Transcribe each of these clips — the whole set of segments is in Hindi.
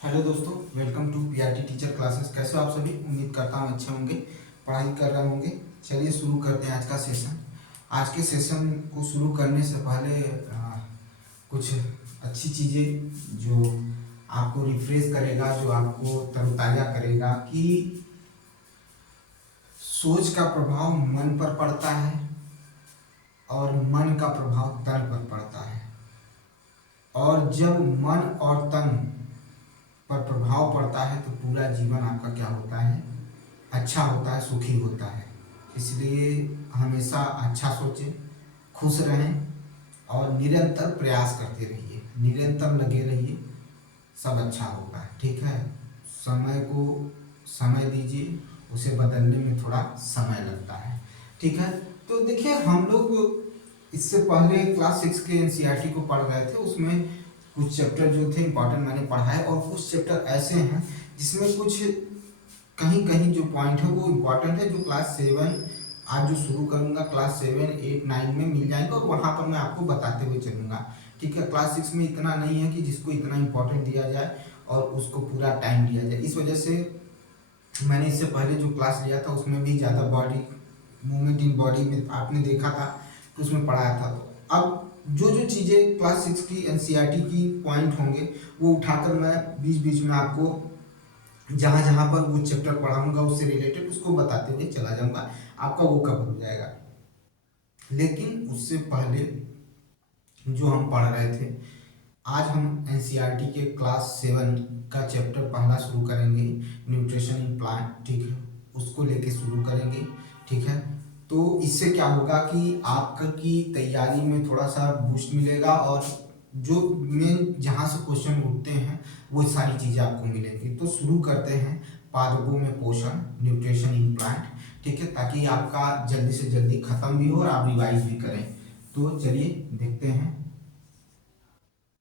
हेलो दोस्तों, welcome to PRT teacher classes. कैसे हो आप सभी? उम्मीद करता हूँ अच्छे होंगे, पढ़ाई कर रहे होंगे। चलिए शुरू करते हैं आज का सेशन। आज के सेशन को शुरू करने से पहले कुछ अच्छी चीज़ें जो आपको रिफ्रेश करेगा, जो आपको तरोताज़ा करेगा कि सोच का प्रभाव मन पर पड़ता है और मन का प्रभाव तन पर पड़ता है। और जब मन और तन पर प्रभाव पड़ता है तो पूरा जीवन आपका क्या होता है? अच्छा होता है, सुखी होता है। इसलिए हमेशा अच्छा सोचें, खुश रहें और निरंतर प्रयास करते रहिए, निरंतर लगे रहिए, सब अच्छा होगा। ठीक है, समय को समय दीजिए, उसे बदलने में थोड़ा समय लगता है। ठीक है, तो देखिए हम लोग इससे पहले क्लास 6 के एनसीईआरटी को पढ़ रहे थे। उसमें कुछ चैप्टर जो थे इम्पॉर्टेंट मैंने पढ़ाए और कुछ चैप्टर ऐसे हैं जिसमें कुछ कहीं कहीं जो पॉइंट है वो इम्पॉर्टेंट है, जो क्लास 7 आज जो शुरू करूँगा क्लास 7, 8, 9 में मिल जाएंगे और वहाँ पर मैं आपको बताते हुए चलूँगा। ठीक है, क्लास 6 में इतना नहीं है कि जिसको इतना इम्पोर्टेंट दिया जाए और उसको पूरा टाइम दिया जाए। इस वजह से मैंने इससे पहले जो क्लास लिया था उसमें भी ज़्यादा बॉडी मूवमेंट इन बॉडी में आपने देखा था कि उसमें पढ़ाया था। तो अब जो जो चीज़ें क्लास 6 की एनसीईआरटी की पॉइंट होंगे वो उठाकर मैं बीच बीच में आपको जहाँ जहाँ पर वो चैप्टर पढ़ाऊंगा उससे रिलेटेड उसको बताते हुए चला जाऊंगा, आपका वो कवर हो जाएगा। लेकिन उससे पहले जो हम पढ़ रहे थे, आज हम एनसीईआरटी के क्लास 7 का चैप्टर पढ़ना शुरू करेंगे, न्यूट्रिशन इन प्लांट। ठीक है, उसको लेके शुरू करेंगे। ठीक है, तो इससे क्या होगा कि आपकी तैयारी में थोड़ा सा बूस्ट मिलेगा और जो मेन जहाँ से क्वेश्चन उठते हैं वो सारी चीज़ें आपको मिलेंगी। तो शुरू करते हैं पादपों में पोषण, न्यूट्रिशन इन प्लांट। ठीक है, ताकि आपका जल्दी से जल्दी खत्म भी हो और आप रिवाइज भी करें। तो चलिए देखते हैं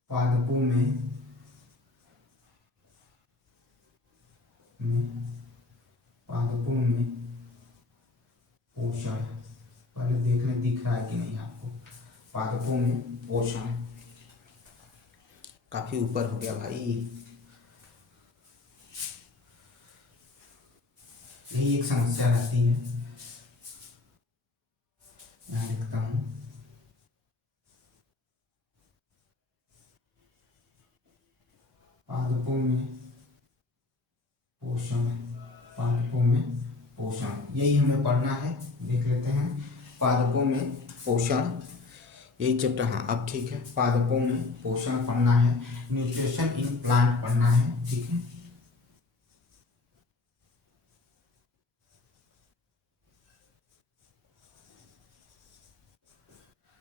पादपों में पादपों में पोषण। पहले देख लें दिख रहा है कि नहीं आपको। पादपों में पोषण काफी ऊपर हो गया भाई, यही एक समस्या रहती है। यहाँ लिखता हूँ पादपों में पोषण, पादपों में पोषण यही हमें पढ़ना है। देख लेते हैं पादपों में पोषण, यही चैप्टर। हाँ अब ठीक है, पादपों में पोषण पढ़ना है, न्यूट्रिशन इन प्लांट पढ़ना है। ठीक है,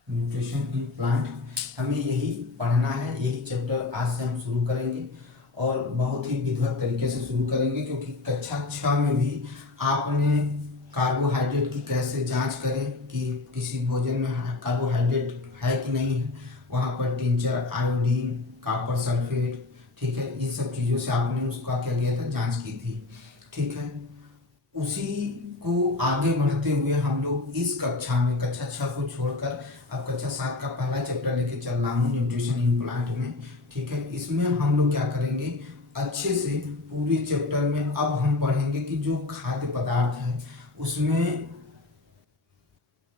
न्यूट्रिशन इन प्लांट हमें यही पढ़ना है, यही चैप्टर आज से हम शुरू करेंगे और बहुत ही विधिवत तरीके से शुरू करेंगे, क्योंकि कक्षा 6 में भी आपने कार्बोहाइड्रेट की कैसे जांच करें कि किसी भोजन में कार्बोहाइड्रेट है कि नहीं है, वहाँ पर टिंचर, आयोडीन, कॉपर सल्फेट, ठीक है, इन सब चीज़ों से आपने उसका क्या किया था, जांच की थी। ठीक है, उसी को आगे बढ़ते हुए हम लोग इस कक्षा में कक्षा 6 को छोड़कर अब कक्षा 7 का पहला चैप्टर लेके चल रहा हूँ, न्यूट्रिशन इन प्लांट में। ठीक है, इसमें हम लोग क्या करेंगे, अच्छे से पूरे चैप्टर में अब हम पढ़ेंगे कि जो खाद्य पदार्थ है उसमें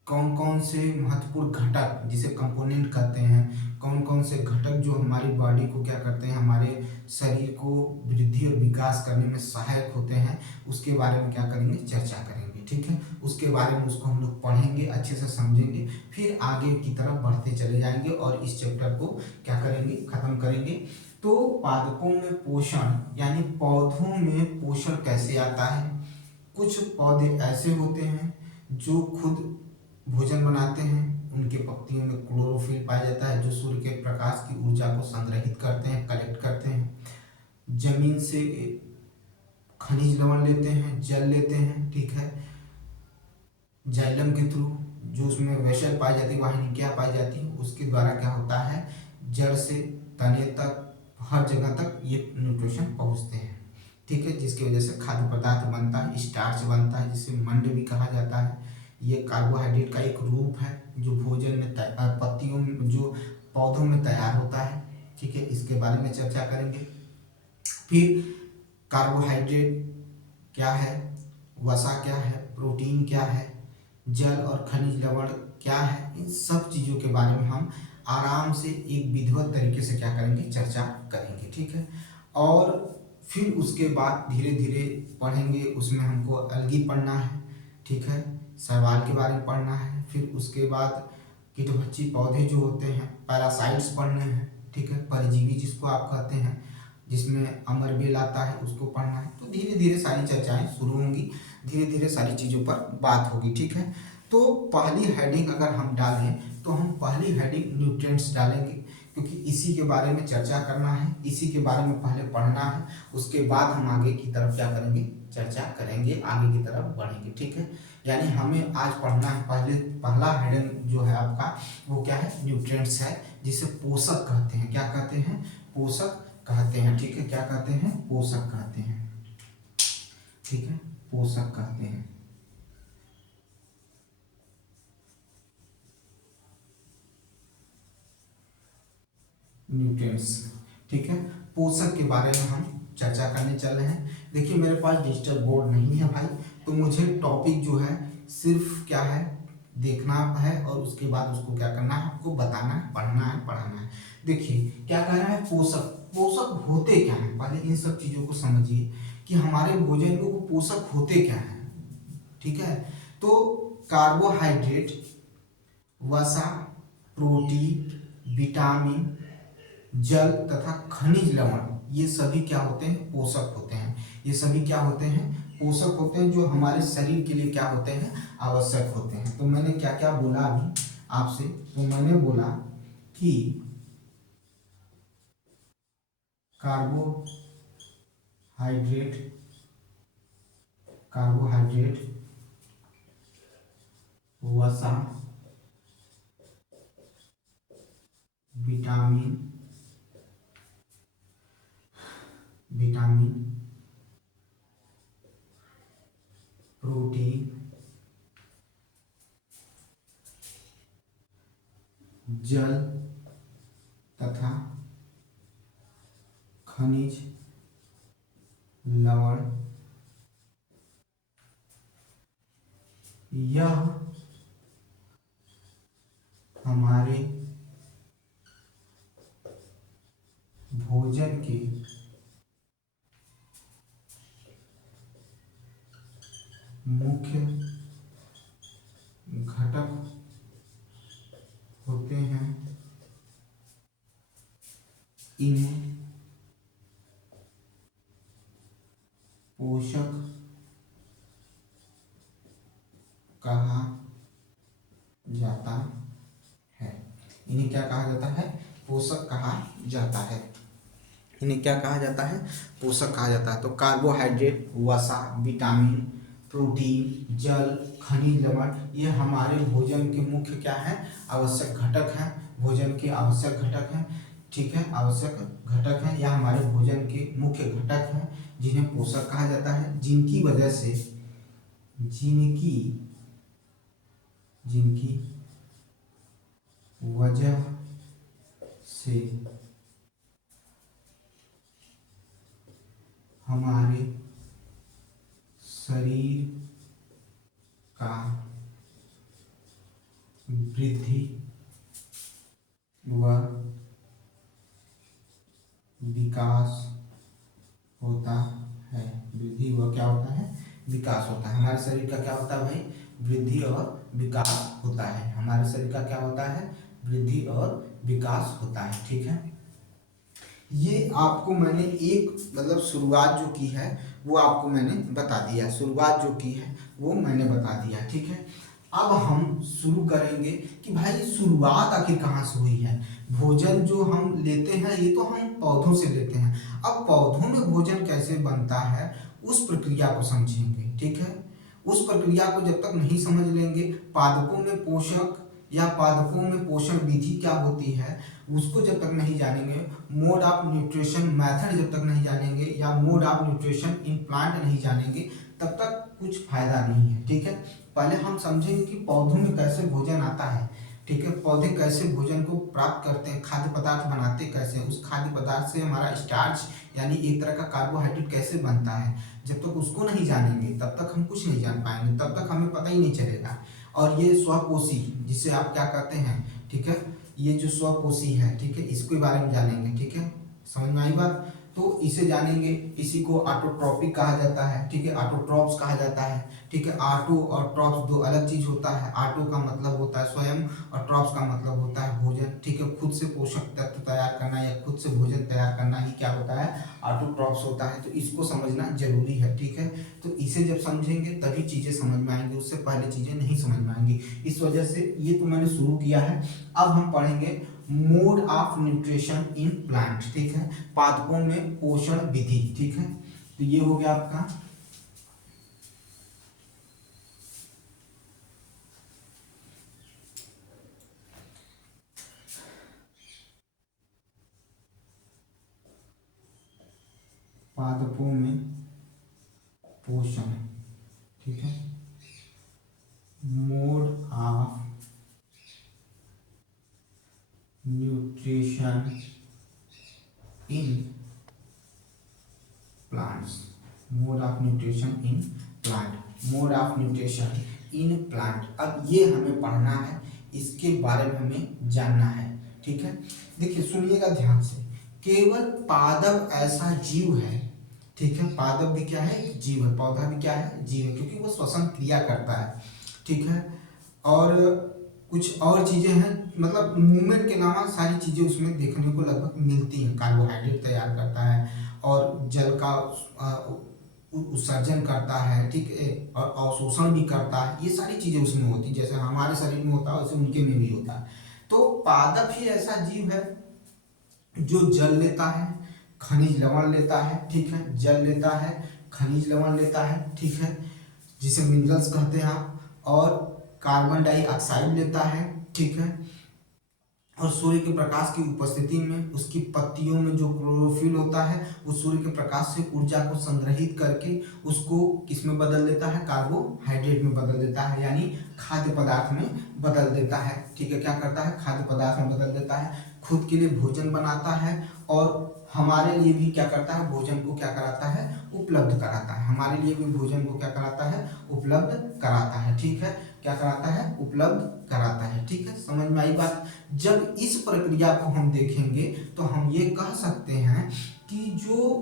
कौन कौन से महत्वपूर्ण घटक, जिसे कंपोनेंट कहते हैं, कौन कौन से घटक जो हमारी बॉडी को क्या करते हैं, हमारे शरीर को वृद्धि और विकास करने में सहायक होते हैं, उसके बारे में क्या करेंगे, चर्चा करेंगे। ठीक है, उसके बारे में उसको हम लोग पढ़ेंगे, अच्छे से समझेंगे, फिर आगे की तरफ बढ़ते चले जाएंगे और इस चैप्टर को क्या करेंगे, खत्म करेंगे। तो पादपों में पोषण यानी पौधों में पोषण कैसे आता है। कुछ पौधे ऐसे होते हैं जो खुद भोजन बनाते हैं, उनके पत्तियों में क्लोरोफिल पाया जाता है जो सूर्य के प्रकाश की ऊर्जा को संग्रहित करते हैं, कलेक्ट करते हैं। जमीन से खनिज लवण लेते हैं, जल लेते हैं। ठीक है, जाइलम के थ्रू जो उसमें वेसल पाई जाती है, वाहिनी क्या पाई जाती है, उसके द्वारा क्या होता है, जड़ से तने तक हर जगह तक ये न्यूट्रिशन पहुंचते हैं। ठीक है, जिसकी वजह से खाद्य पदार्थ बनता है, स्टार्च बनता है, जिसे मंड भी कहा जाता है। ये कार्बोहाइड्रेट का एक रूप है जो भोजन में पत्तियों में, जो पौधों में तैयार होता है। ठीक है, इसके बारे में चर्चा करेंगे। फिर कार्बोहाइड्रेट क्या है, वसा क्या है, प्रोटीन क्या है, जल और खनिज लवण क्या है, इन सब चीज़ों के बारे में हम आराम से एक विधिवत तरीके से क्या करेंगे, चर्चा करेंगे। ठीक है। और फिर उसके बाद धीरे धीरे पढ़ेंगे, उसमें हमको अलगी पढ़ना है। ठीक है। शैवाल के बारे में पढ़ना है। फिर उसके बाद कीटभक्षी पौधे जो होते हैं, पैरासाइट्स पढ़ने हैं। ठीक है। परजीवी जिसको आप कहते हैं, जिसमें अमरबेल आता है, उसको पढ़ना है। तो धीरे धीरे सारी चर्चाएं शुरू होंगी, धीरे धीरे सारी चीज़ों पर बात होगी। ठीक है। तो पहली हेडिंग अगर हम डालें तो हम पहली हेडिंग न्यूट्रिएंट्स डालेंगे, क्योंकि इसी के बारे में चर्चा करना है, इसी के बारे में पहले पढ़ना है। उसके बाद हम आगे की तरफ क्या करेंगे, चर्चा करेंगे, आगे की तरफ बढ़ेंगे। ठीक है। यानी हमें आज पढ़ना है, पहला हेडिंग जो है आपका वो क्या है, न्यूट्रिएंट्स है, जिसे पोषक कहते हैं। क्या कहते हैं, पोषक कहते हैं। ठीक है। क्या कहते हैं, पोषक कहते हैं। ठीक है, पोषक कहते हैं। न्यूट्रिएंट्स। ठीक है। पोषक के बारे में हम चर्चा करने चल रहे हैं। देखिए मेरे पास डिजिटल बोर्ड नहीं है भाई, तो मुझे टॉपिक जो है सिर्फ क्या है, देखना है, और उसके बाद उसको क्या करना है, आपको बताना है, पढ़ना है, पढ़ाना है। देखिए क्या कह रहा है, पोषक। पोषक होते क्या हैं, पहले इन सब चीज़ों को समझिए कि हमारे भोजन में वो पोषक होते क्या हैं। ठीक है। तो कार्बोहाइड्रेट, वसा, प्रोटीन, विटामिन, जल तथा खनिज लवण, ये सभी क्या होते हैं, पोषक होते हैं। ये सभी क्या होते हैं, पोषक होते हैं, जो हमारे शरीर के लिए क्या होते हैं, आवश्यक होते हैं। तो मैंने क्या क्या बोला अभी आपसे, तो मैंने बोला कि कार्बोहाइड्रेट, वसा, विटामिन, प्रोटीन, जल तथा खनिज लवण, यह हमारे भोजन के मुख्य घटक होते हैं। इन्हें पोषक कहा जाता है। इन्हें क्या कहा जाता है, पोषक कहा जाता है। इन्हें क्या कहा जाता है, पोषक कहा जाता है। तो कार्बोहाइड्रेट, वसा, विटामिन, प्रोटीन, जल, खनिज लवण, ये हमारे भोजन के मुख्य क्या है, आवश्यक घटक हैं। भोजन के आवश्यक घटक हैं। ठीक है, आवश्यक घटक हैं, या हमारे भोजन के मुख्य घटक हैं, जिन्हें पोषक कहा जाता है, जिनकी वजह से हमारे शरीर का वृद्धि व विकास होता है। वृद्धि व क्या होता है, विकास होता है। हमारे शरीर का क्या होता है भाई, वृद्धि और विकास होता है। हमारे शरीर का क्या होता है, वृद्धि और विकास होता है। ठीक है। ये आपको मैंने एक मतलब शुरुआत जो की है वो आपको मैंने बता दिया, शुरुआत जो की है वो मैंने बता दिया। ठीक है। अब हम शुरू करेंगे कि भाई शुरुआत आखिर कहाँ से हुई है। भोजन जो हम लेते हैं ये तो हम पौधों से लेते हैं। अब पौधों में भोजन कैसे बनता है उस प्रक्रिया को समझेंगे। ठीक है। उस प्रक्रिया को जब तक नहीं समझ लेंगे, पादपों में पोषक या पादपों में पोषण विधि क्या होती है उसको जब तक नहीं जानेंगे, मोड ऑफ न्यूट्रिशन मेथड जब तक नहीं जानेंगे, या mode of nutrition in plant नहीं जानेंगे, तब तक कुछ फायदा नहीं है। ठीक है। पहले हम समझेंगे कि पौधों में कैसे भोजन आता है। ठीक है, पौधे कैसे भोजन को प्राप्त करते हैं, खाद्य पदार्थ बनाते कैसे हैं, उस खाद्य पदार्थ से हमारा स्टार्च यानी एक तरह का कार्बोहाइड्रेट कैसे बनता है, जब तक उसको नहीं जानेंगे तब तक हम कुछ नहीं जान पाएंगे, तब तक हमें पता ही नहीं चलेगा। और ये स्वपोषी जिसे आप क्या कहते हैं, ठीक है, ये जो स्वपोषी है, ठीक है, इसके बारे में जानेंगे। ठीक है, समझ में आई बात। तो इसे जानेंगे, इसी को ऑटोट्रॉपिक कहा जाता है। ठीक है, ऑटोट्रॉप्स कहा जाता है। ठीक है, ऑटो और ट्रॉप्स दो अलग चीज होता है। ऑटो का मतलब होता है स्वयं और ट्रॉप्स का मतलब होता है भोजन। ठीक है, खुद से पोषक तत्व तैयार करना या खुद से भोजन तैयार करना ही क्या होता है, ऑटोट्रॉप्स होता है। तो इसको समझना जरूरी है। ठीक है, तो इसे जब समझेंगे तभी चीजें समझ में आएंगी, उससे पहले चीजें नहीं समझ में आएंगी। इस वजह से ये तो मैंने शुरू किया है। अब हम पढ़ेंगे mode of nutrition in plant. ठीक है, पादपों में पोषण विधि। ठीक है, तो ये हो गया आपका पादपों में पोषण। ठीक है, mode of nutrition in plants. Mode of nutrition in plant, mode of nutrition in plant. अब ये हमें पढ़ना है, इसके बारे में हमें जानना है। ठीक है, देखिए सुनिएगा ध्यान से। केवल पादप ऐसा जीव है, ठीक है, पादप भी क्या है, जीव है, पौधा भी क्या है, जीव है, क्योंकि वो श्वसन क्रिया करता है। ठीक है, और कुछ और चीजें हैं, मतलब मूवमेंट के अलावा सारी चीजें उसमें देखने को लगभग मिलती हैं। कार्बोहाइड्रेट तैयार करता है और जल का उत्सर्जन करता है। ठीक है, और अवशोषण भी करता है। ये सारी चीजें उसमें होती है, जैसे हमारे शरीर में होता है वैसे उनके में भी होता है। तो पादप ही ऐसा जीव है जो जल लेता है, खनिज लवण लेता है। ठीक है, जल लेता है, खनिज लवण लेता है। ठीक है, जिसे मिनरल्स कहते हैं आप, और कार्बन डाइऑक्साइड लेता है। ठीक है, और सूर्य के प्रकाश की उपस्थिति में उसकी पत्तियों में जो क्लोरोफिल होता है, वो सूर्य के प्रकाश से ऊर्जा को संग्रहित करके उसको किस में बदल देता है, कार्बोहाइड्रेट में बदल देता है, यानी खाद्य पदार्थ में बदल देता है। ठीक है, क्या करता है, खाद्य पदार्थ में बदल देता है, खुद के लिए भोजन बनाता है और हमारे लिए भी क्या करता है, भोजन को क्या कराता है, उपलब्ध कराता है। हमारे लिए भी भोजन को क्या कराता है, उपलब्ध कराता है। ठीक है, क्या कराता है, उपलब्ध कराता है। ठीक है, समझ में आई बात। जब इस प्रक्रिया को हम देखेंगे तो हम ये कह सकते हैं कि जो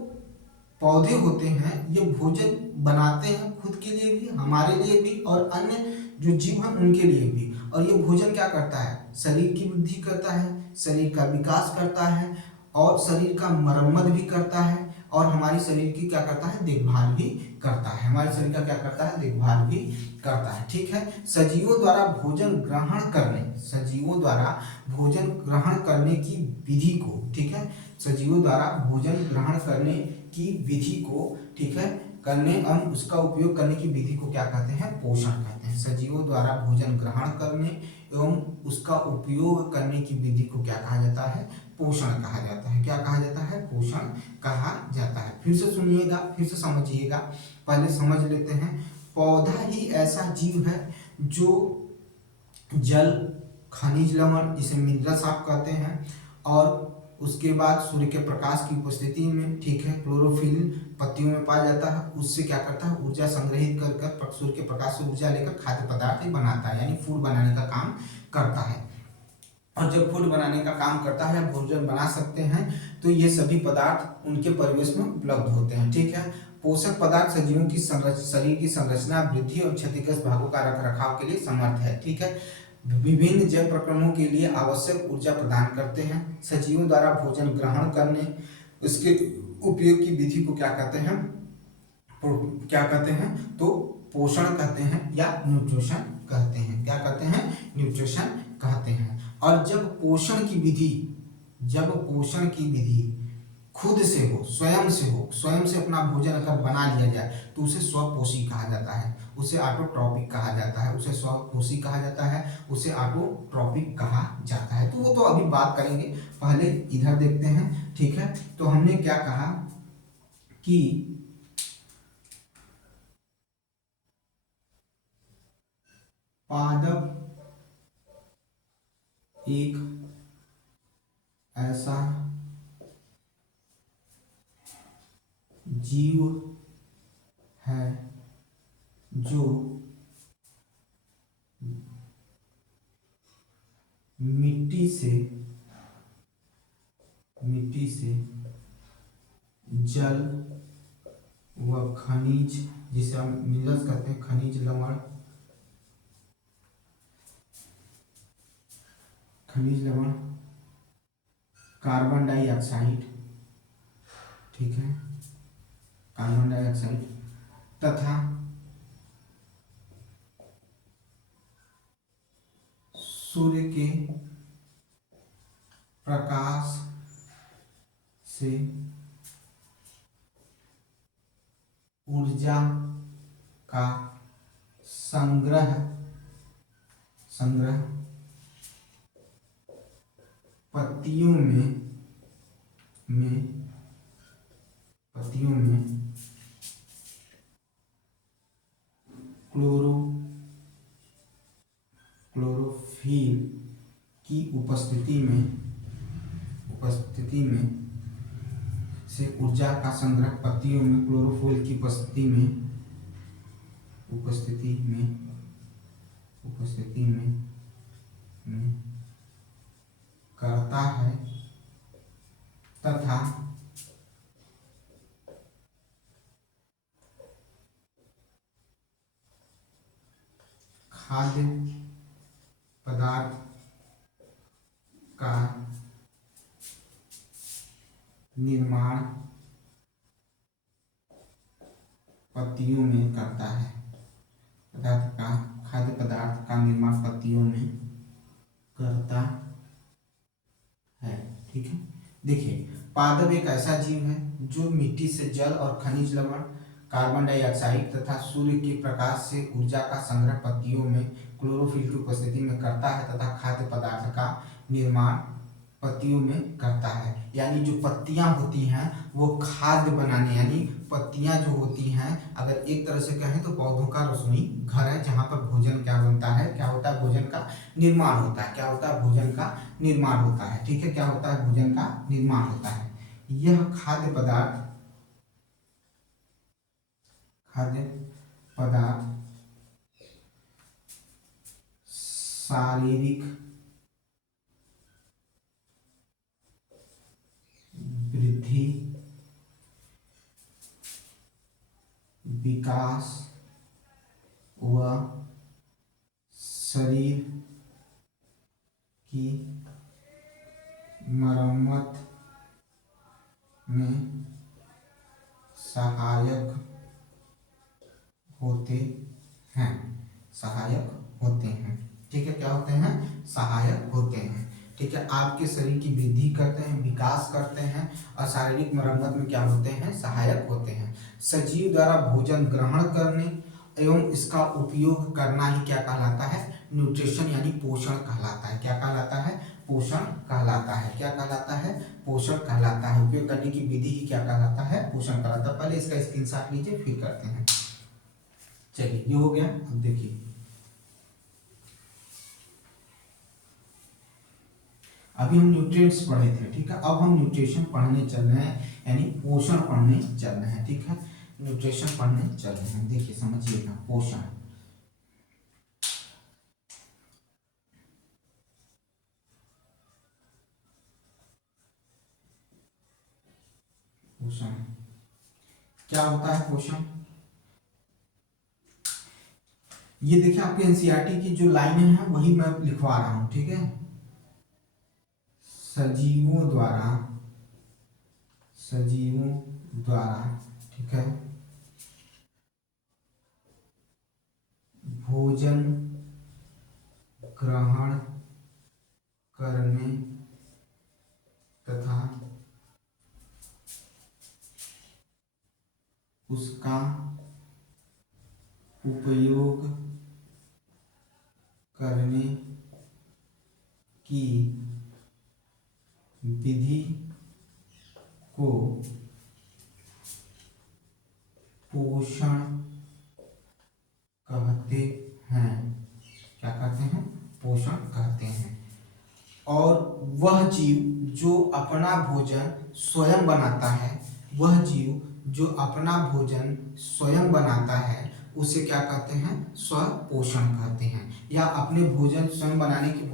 पौधे होते हैं ये भोजन बनाते हैं, खुद के लिए भी, हमारे लिए भी, और अन्य जो जीव हैं उनके लिए भी। और ये भोजन क्या करता है, शरीर की वृद्धि करता है, शरीर का विकास करता है, और शरीर का मरम्मत भी करता है, और हमारी शरीर की क्या करता है, देखभाल भी करता है। हमारे शरीर का क्या करता है, देखभाल भी करता है। ठीक है, सजीवों द्वारा भोजन ग्रहण करने, सजीवों द्वारा भोजन ग्रहण करने की विधि को, ठीक है, सजीवों द्वारा भोजन ग्रहण करने की विधि को, ठीक है, करने हम उसका उपयोग करने की विधि को क्या कहते हैं, पोषण कहते हैं। सजीवों द्वारा भोजन ग्रहण करने एवं उसका उपयोग करने की विधि को क्या कहा जाता है, पोषण कहा जाता है। क्या कहा जाता है, पोषण कहा जाता है। फिर से सुनिएगा, फिर से समझिएगा, पहले समझ लेते हैं। पौधा ही ऐसा जीव है जो जल, खनिज लवण जिसे मिनरल्स आप कहते हैं, और उसके बाद सूर्य के प्रकाश की उपस्थिति में, ठीक है, क्लोरोफिल पत्तियों में पाया जाता है, उससे क्या करता है, ऊर्जा संग्रहित कर कर सूर्य के प्रकाश से ऊर्जा लेकर खाद्य पदार्थ बनाता है, यानी फूड बनाने का काम करता है। और जब फूड बनाने का काम करता है, भोजन बना सकते हैं, तो ये सभी पदार्थ उनके परिवेश में उपलब्ध होते हैं। ठीक है, पोषक पदार्थ सजीवों की शरीर की संरचना, वृद्धि और क्षतिग्रस्त भागों का रख रखाव के लिए समर्थ है। ठीक है, विभिन्न जैव प्रक्रमों के लिए आवश्यक ऊर्जा प्रदान करते हैं। सजीवों द्वारा भोजन ग्रहण करने, उसके उपयोग की विधि को क्या कहते हैं, क्या कहते हैं, तो पोषण कहते हैं या न्यूट्रिशन कहते हैं। क्या कहते हैं, न्यूट्रिशन कहते हैं। और जब पोषण की विधि, जब पोषण की विधि खुद से हो, स्वयं से हो, स्वयं से अपना भोजन अगर बना लिया जाए तो उसे स्वपोषी कहा जाता है, उसे ऑटोट्रॉपिक कहा जाता है, उसे स्वपोषी कहा जाता है, उसे ऑटोट्रॉपिक कहा जाता है। तो वो तो अभी बात करेंगे, पहले इधर देखते हैं। ठीक है, तो हमने क्या कहा कि पादप एक ऐसा जीव है जो मिट्टी से जल व खनिज, जिसे हम मिनरल्स कहते हैं, खनिज लवण, कार्बन डाइऑक्साइड, ठीक है, कार्बन डाइऑक्साइड तथा सूर्य के प्रकाश से ऊर्जा का संग्रह पत्तियों में क्लोरोफिल की उपस्थिति में से ऊर्जा का संग्रह पत्तियों में क्लोरोफिल की उपस्थिति में करता है तथा खाद्य पदार्थ का निर्माण पत्तियों में करता है, खाद्य पदार्थ का निर्माण पत्तियों में करता है, ठीक है। देखिए, पादप एक ऐसा जीव है जो मिट्टी से जल और खनिज लवण, कार्बन डाइऑक्साइड तथा सूर्य के प्रकाश से ऊर्जा का संग्रह पत्तियों में क्लोरोफिल की उपस्थिति में करता है तथा खाद्य पदार्थ का निर्माण पत्तियों में करता है। यानी जो पत्तियां होती हैं वो खाद्य बनाने, यानी पत्तियां जो होती हैं, अगर एक तरह से कहें तो पौधों का रसोई घर है, जहां पर भोजन क्या बनता है, क्या होता है, भोजन का निर्माण होता है। क्या होता है, भोजन का निर्माण होता है, ठीक है। क्या होता है, भोजन का निर्माण होता है। यह खाद्य पदार्थ शारीरिक वृद्धि, विकास व शरीर की मरम्मत में सहायक होते हैं, ठीक है। क्या होते हैं, सहायक होते हैं, ठीक है। आपके शरीर की वृद्धि करते हैं, विकास करते हैं और शारीरिक मरम्मत में क्या होते हैं, सहायक होते हैं। सजीव द्वारा भोजन ग्रहण करने एवं इसका उपयोग करना ही क्या कहलाता है, न्यूट्रिशन यानी पोषण कहलाता है। क्या कहलाता है, पोषण कहलाता है। क्या कहलाता है, पोषण कहलाता है। उपयोग करने की विधि ही क्या कहलाता है, पोषण कहलाता है। पहले इसका स्क्रीनशॉट लीजिए, फिर करते हैं। चलिए, ये हो गया। अब देखिए, अभी हम न्यूट्रिएंट्स पढ़े थे, ठीक है। अब हम न्यूट्रिशन पढ़ने चल रहे हैं, यानी पोषण पढ़ने चल रहे हैं, ठीक है। न्यूट्रिशन पढ़ने चल रहे हैं। देखिए, समझिएगा, पोषण क्या होता है, पोषण। ये देखिए, आपके एनसीईआरटी की जो लाइनें हैं वही मैं लिखवा रहा हूं, ठीक है। सजीवों द्वारा, ठीक है, भोजन ग्रहण करने तथा उसका उपयोग करने की विधि को पोषण कहते हैं। क्या कहते हैं, पोषण कहते हैं। और वह जीव जो अपना भोजन स्वयं बनाता है, वह जीव जो अपना भोजन स्वयं बनाता है उसे क्या कहते हैं, स्वपोषण कहते हैं। या अपने भोजन स्वयं बनाने की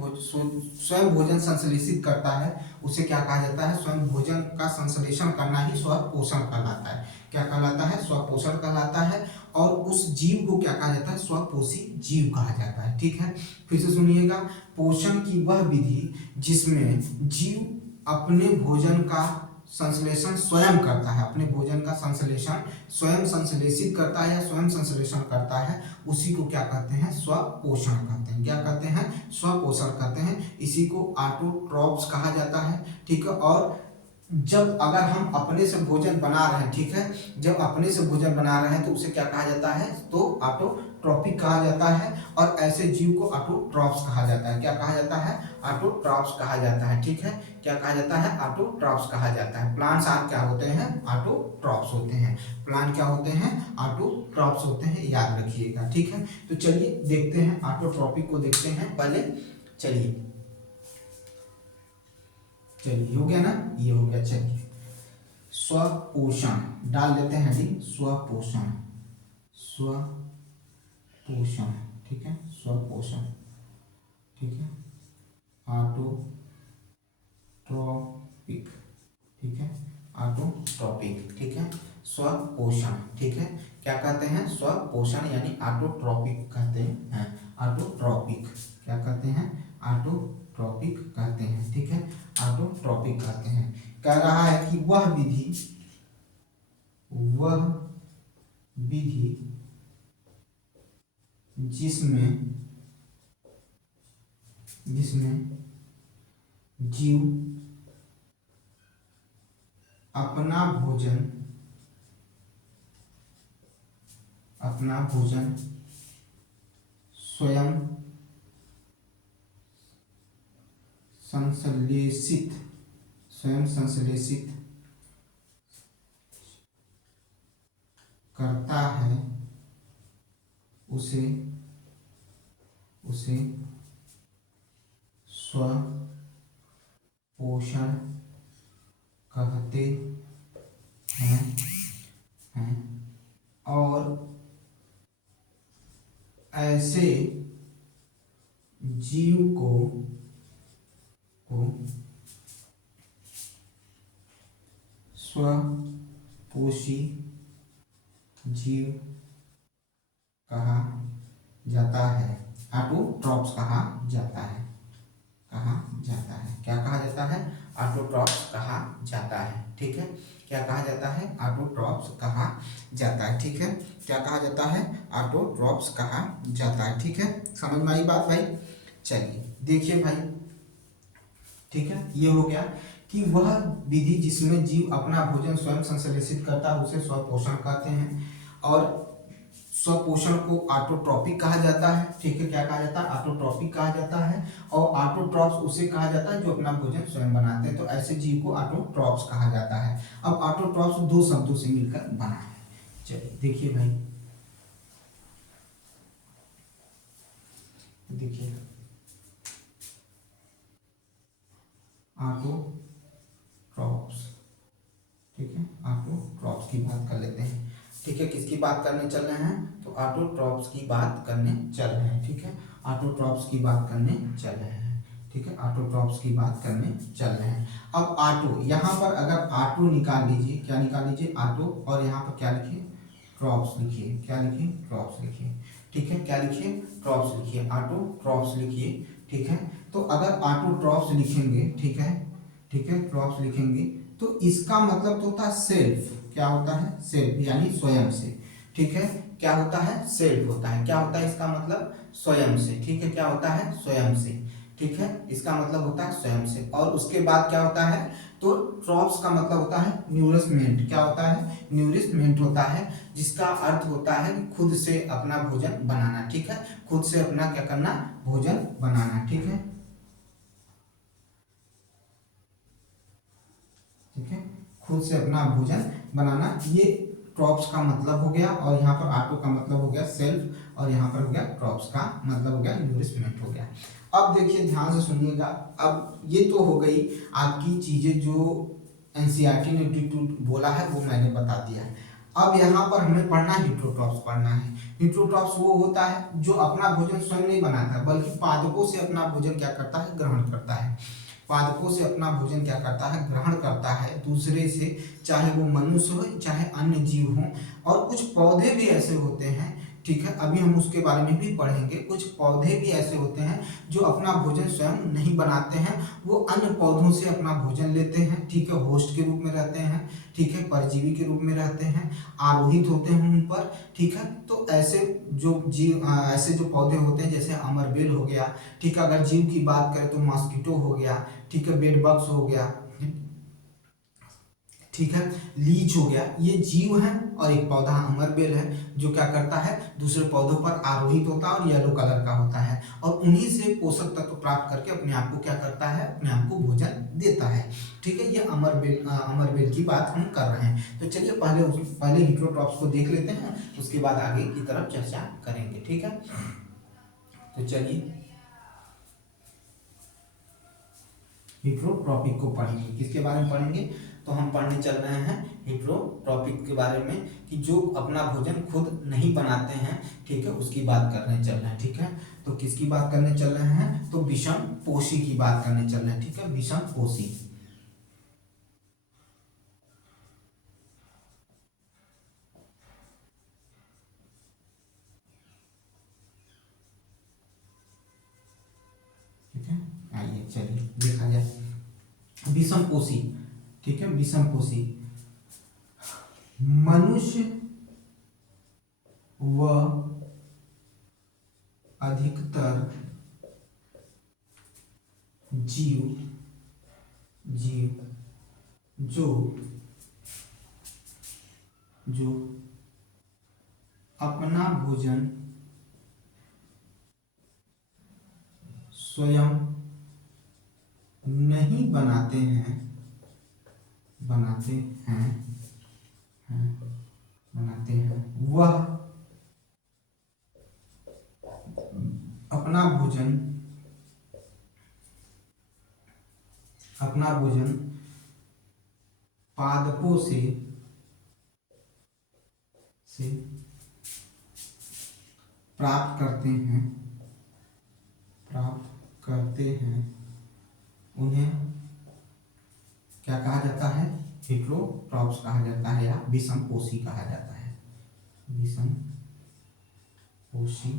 स्वयं भोजन संश्लेषित करता है उसे क्या कहा जाता है, स्वयं भोजन का संश्लेषण करना ही स्वपोषण कहलाता है। क्या कहलाता है, स्वपोषण कहलाता है। और उस जीव को क्या कहा जाता है, स्वपोषी जीव कहा जाता है। ठीक है, फिर से सुनिएगा, पोषण की वह विधि जिसमें जीव अपने भोजन का संश्लेषण स्वयं करता है, अपने भोजन का संश्लेषण स्वयं संश्लेषित करता है या स्वयं संश्लेषण करता है, उसी को क्या कहते हैं, स्वपोषण कहते हैं। क्या कहते हैं, स्वपोषण कहते हैं। इसी को ऑटोट्रॉप्स कहा जाता है। ठीक है, और जब अगर हम अपने से भोजन बना रहे हैं, ठीक है, जब अपने से भोजन बना रहे हैं तो उसे क्या कहा जाता है, तो ऑटोट्रॉपिक कहा जाता है। और ऐसे जीव को ऑटोट्रॉप्स कहा जाता है। क्या कहा जाता है, ऑटोट्रॉप्स कहा जाता है। ठीक है, क्या कहा जाता है, ऑटोट्रॉप्स कहा जाता है। प्लांट्स आप क्या होते हैं, ऑटोट्रॉप्स होते हैं। प्लांट क्या होते हैं, ऑटोट्रॉप्स होते हैं, याद रखिएगा। ठीक है, तो चलिए देखते हैं ऑटोट्रॉपिक को देखते हैं पहले। चलिए हो गया ना, ये हो गया। चलिए, स्वपोषण डाल देते हैं हेडिंग, स्वपोषण, स्वपोषण। ठीक है, स्वपोषण। ठीक है, ऑटोट्रॉपिक। ठीक है, ऑटोट्रॉपिक। ठीक है, स्वपोषण। ठीक है, क्या कहते हैं, स्वपोषण यानी ऑटोट्रॉपिक कहते हैं। ऑटोट्रॉपिक क्या कहते हैं, ऑटोट्रॉपिक कहते हैं। ठीक है, ऑटोट्रॉपिक कहते हैं। कह रहा है कि वह विधि जिसमें जीव अपना भोजन स्वयं संश्लेषित करता है उसे स्वपोषण कहते हैं। और ऐसे जीव को स्वपोषी जीव कहा जाता है, ऑटोट्रॉप्स कहा जाता है। क्या कहा जाता है, ऑटोट्रॉप्स कहा जाता है। ठीक है, क्या कहा जाता है, ऑटोट्रॉप्स कहा जाता है। ठीक है, क्या कहा जाता है, ऑटोट्रॉप्स कहा जाता है। ठीक है, समझ में आई बात भाई। चलिए देखिए भाई, ठीक है, ये हो गया कि वह विधि जिसमें जीव अपना भोजन स्वयं संश्लेषित करता है उसे स्वपोषण कहते हैं। और स्वपोषण को ऑटोट्रॉपिक कहा जाता है। ठीक है, क्या कहा जाता है, ऑटोट्रॉपिक कहा जाता है। और ऑटोट्रॉप्स उसे कहा जाता है जो अपना भोजन स्वयं बनाते हैं। तो ऐसे जीव को ऑटोट्रॉप्स कहा जाता है। अब ऑटोट्रॉप्स दो शब्दों से मिलकर बना है। चलिए देखिए भाई, देखिए ऑटोट्रॉप्स। ठीक है, ऑटोट्रॉप्स की बात कर लेते हैं। ठीक है, किसकी बात करने चल रहे हैं, तो ऑटोट्रॉप्स की बात करने चल रहे हैं। ठीक है, ऑटोट्रॉप्स की बात करने चल रहे हैं। ठीक है, ऑटोट्रॉप्स की बात करने चल रहे हैं। अब ऑटो, यहाँ पर अगर ऑटो निकाल लीजिए, क्या निकाल लीजिए, ऑटो, और यहाँ पर क्या लिखिए, ट्रॉप्स लिखिए। क्या लिखिए, ट्रॉप्स लिखिए। ठीक है, क्या लिखिए, ट्रॉप्स लिखिए, ऑटोट्रॉप्स लिखिए। ठीक है, तो अगर ऑटोट्रॉप्स लिखेंगे, ठीक है, ट्रॉप्स लिखेंगे तो इसका मतलब तो होता है सेल्फ। क्या होता है, सेल्फ यानी स्वयं से। ठीक है, क्या होता है, सेल्फ होता है। क्या होता है इसका मतलब, स्वयं से। ठीक है, क्या होता है, स्वयं से। ठीक है, इसका मतलब होता है स्वयं से। और उसके बाद क्या होता है, तो ट्रॉप्स का मतलब होता है न्यूरिशमेंट। क्या होता है, न्यूरिशमेंट होता है, जिसका अर्थ होता है खुद से अपना भोजन बनाना। ठीक है, खुद से अपना क्या करना, भोजन बनाना। ठीक है, खुद से अपना भोजन बनाना, ये ट्रॉप्स का मतलब हो गया, और यहाँ पर ऑटो का मतलब हो गया सेल्फ, और यहाँ पर हो गया ट्रॉप्स का मतलब हो गया नूरिशमेंट हो गया। अब देखिए ध्यान से सुनिएगा, अब ये तो हो गई आपकी चीजें जो एनसीईआरटी ने बोला है वो मैंने बता दिया है। अब यहाँ पर हमें पढ़ना है हिट्रोट्रॉप्स पढ़ना है। हिट्रोट्रॉप्स वो होता है जो अपना भोजन स्वयं नहीं बनाता बल्कि पादपों से अपना भोजन क्या करता है, ग्रहण करता है। पादपों से अपना भोजन क्या करता है, ग्रहण करता है दूसरे से, चाहे वो मनुष्य हो चाहे अन्य जीव हो। और कुछ पौधे भी ऐसे होते हैं, ठीक है, अभी हम उसके बारे में भी पढ़ेंगे। कुछ पौधे भी ऐसे होते हैं जो अपना भोजन स्वयं नहीं बनाते हैं, वो अन्य पौधों से अपना भोजन लेते हैं, ठीक है, होस्ट के रूप में रहते हैं, ठीक है, परजीवी के रूप में रहते हैं, आरोहित होते हैं उन पर, ठीक है। तो ऐसे जो जीव ऐसे जो पौधे होते हैं जैसे अमरबेल हो गया, ठीक है, अगर जीव की बात करें तो मॉस्किटो हो गया, ठीक है, बेड बग्स हो गया, ठीक है, लीच हो गया, ये जीव है। और एक पौधा अमरबेल है जो क्या करता है, दूसरे पौधों पर आरोहित होता है और येलो कलर का होता है, और उन्हीं से पोषक तत्व प्राप्त करके अपने आप को क्या करता है, अपने आप को भोजन देता है, ठीक है। ये अमरबेल की बात हम कर रहे हैं। तो चलिए पहले हिट्रोट्रॉप्स को देख लेते हैं, उसके बाद आगे की तरफ चर्चा करेंगे, ठीक है। तो चलिए हिट्रोट्रॉपिक को पढ़ेंगे, किसके बारे में पढ़ेंगे, तो हम पढ़ने चल रहे हैं हिट्रोट्रॉपिक के बारे में, कि जो अपना भोजन खुद नहीं बनाते हैं, ठीक है, उसकी बात करने चल रहे हैं, ठीक है। तो किसकी बात करने चल रहे हैं, तो विषम पोषी की बात करने चल रहे हैं, ठीक है, विषम पोषी, ठीक है। आइए चलिए देखा जाए विषम पोषी, ठीक है, विषम पोषी मनुष्य व अधिकतर जीव जीव जो जो अपना भोजन स्वयं नहीं बनाते हैं बनाते हैं बनाते हैं वह अपना भोजन पादपों से प्राप्त करते हैं उन्हें क्या कहा जाता है, हिट्रोट्रॉप्स कहा जाता है या विषम पोषी कहा जाता है, विषम पोषी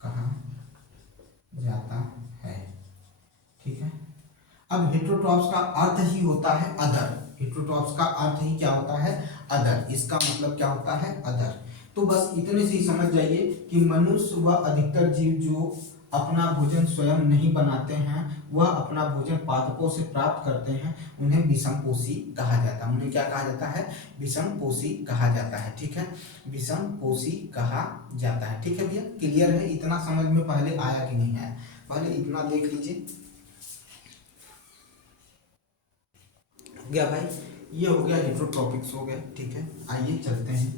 कहा जाता है, ठीक है। अब हेट्रोट्रॉप्स का अर्थ ही होता है अदर, हेट्रोट्रॉप्स का अर्थ ही क्या होता है, अदर, इसका मतलब क्या होता है, अदर। तो बस इतने से ही समझ जाइए कि मनुष्य व अधिकतर जीव जो अपना भोजन स्वयं नहीं बनाते हैं, वह अपना भोजन पादपों से प्राप्त करते हैं, उन्हें विषम पोषी कहा जाता है। उन्हें क्या कहा जाता है, विषम पोषी कहा जाता है, ठीक है, विषम पोषी कहा जाता है, ठीक है भैया, क्लियर है, इतना समझ में पहले आया कि नहीं आया, पहले इतना देख लीजिए। गया भाई, ये हो गया हिट्रोट्रॉपिक्स हो गया, ठीक है। आइए चलते हैं,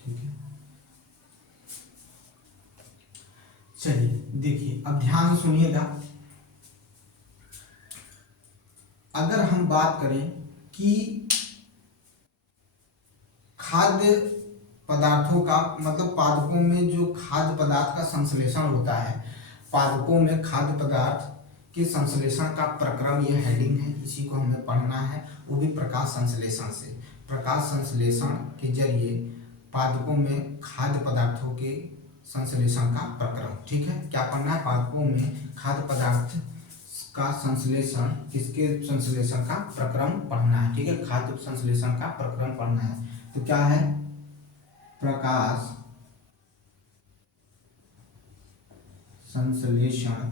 ठीक है, चलिए देखिए अब ध्यान से सुनिएगा। अगर हम बात करें कि खाद्य पदार्थों का मतलब पादपों में जो खाद्य पदार्थ का संश्लेषण होता है, पादपों में खाद्य पदार्थ के संश्लेषण का प्रक्रम, ये हेडिंग है, इसी को हमें पढ़ना है, वो भी प्रकाश संश्लेषण से। प्रकाश संश्लेषण के जरिए पादपों में खाद्य पदार्थों के संश्लेषण का प्रक्रम, ठीक है, क्या पढ़ना है, पादपों में खाद्य पदार्थ का संश्लेषण, किसके संश्लेषण का प्रक्रम पढ़ना है, ठीक है, खाद्य संश्लेषण का प्रक्रम पढ़ना है। तो क्या है, प्रकाश संश्लेषण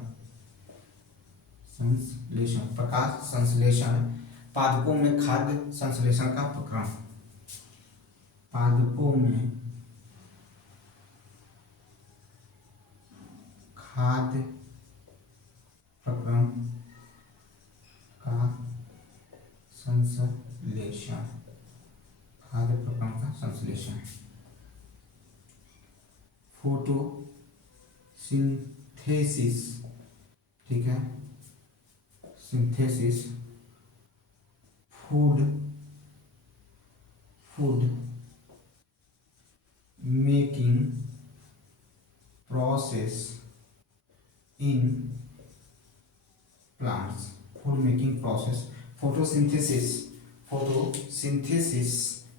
प्रकाश संश्लेषण पादपों में खाद्य संश्लेषण का प्रक्रम, पादपों में खाद्य प्रक्रम फोटोसिंथेसिस, ठीक है, synthesis, food making process in plants, food making process, photosynthesis,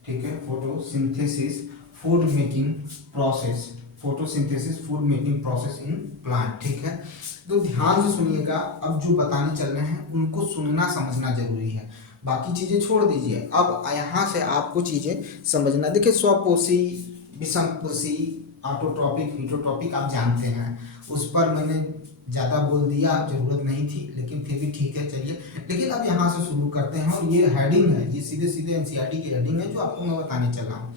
ठीक है, photosynthesis food making process, photosynthesis food making process in plant, ठीक है। तो ध्यान से सुनिएगा, अब जो बताने चल रहे हैं उनको सुनना समझना जरूरी है, बाकी चीजें छोड़ दीजिए। अब यहाँ से आपको चीजें समझना, देखिए स्वपोषी, विषमपोषी, ऑटोट्रॉपिक, हीटरोट्रॉपिक आप जानते हैं, उस पर मैंने ज़्यादा बोल दिया, जरूरत नहीं थी, लेकिन फिर भी ठीक है, चलिए। लेकिन अब यहाँ से शुरू करते हैं, और ये हेडिंग है, ये सीधे सीधे एनसीईआरटी की हेडिंग है जो आपको मैं बताने चला हूँ,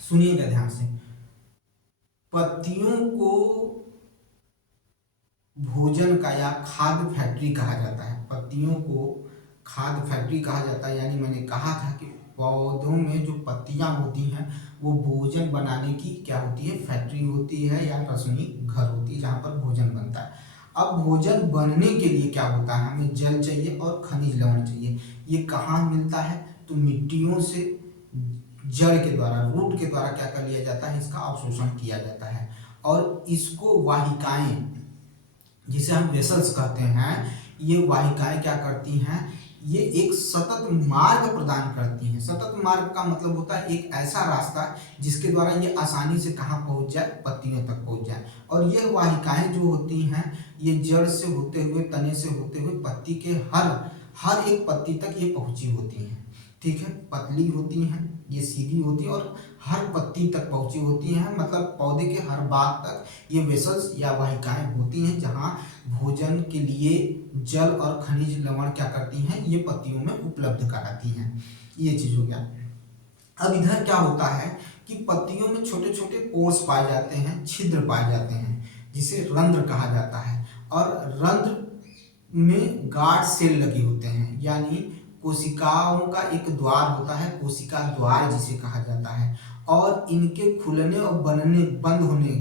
सुनिएगा ध्यान से। पत्तियों को भोजन का या खाद्य फैक्ट्री कहा जाता है, पत्तियों को खाद्य फैक्ट्री कहा जाता है, यानी मैंने कहा था कि पौधों में जो पत्तियां होती हैं वो भोजन बनाने की क्या होती है, फैक्ट्री होती है, या रसोई घर होती है जहाँ पर भोजन बनता है। अब भोजन बनने के लिए क्या होता है, हमें जल चाहिए और खनिज लवण चाहिए। ये कहाँ मिलता है, तो मिट्टियों से जड़ के द्वारा, रूट के द्वारा क्या कर लिया जाता है, इसका अवशोषण किया जाता है, और इसको वाहिकाएं, जिसे हम वेसल्स कहते हैं, ये वाहिकाएं क्या करती हैं, ये एक सतत मार्ग प्रदान करती हैं। सतत मार्ग का मतलब होता है एक ऐसा रास्ता जिसके द्वारा ये आसानी से कहाँ पहुंच जाए, पत्तियों तक पहुंच जाए। और ये वाहिकाएं जो होती हैं, ये जड़ से होते हुए, तने से होते हुए पत्ती के हर एक पत्ती तक ये पहुंची होती हैं, ठीक है। पतली होती हैं, ये सीधी होती है, और हर पत्ती तक पहुंची होती हैं, मतलब पौधे के हर भाग तक ये वेसल्स या वाहिकाएं होती हैं, जहां भोजन के लिए जल और खनिज लवण क्या करती हैं, ये पत्तियों में उपलब्ध कराती हैं। ये चीज हो गया। अब इधर क्या होता है कि पत्तियों में छोटे छोटे पोर्स पाए जाते हैं, छिद्र पाए जाते हैं, जिसे रंध्र कहा जाता है, और रंध्र में गार्ड सेल लगे होते हैं, यानी कोशिकाओं का एक द्वार होता है, कोशिका द्वार जिसे कहा जाता है, और इनके खुलने और बनने, बंद होने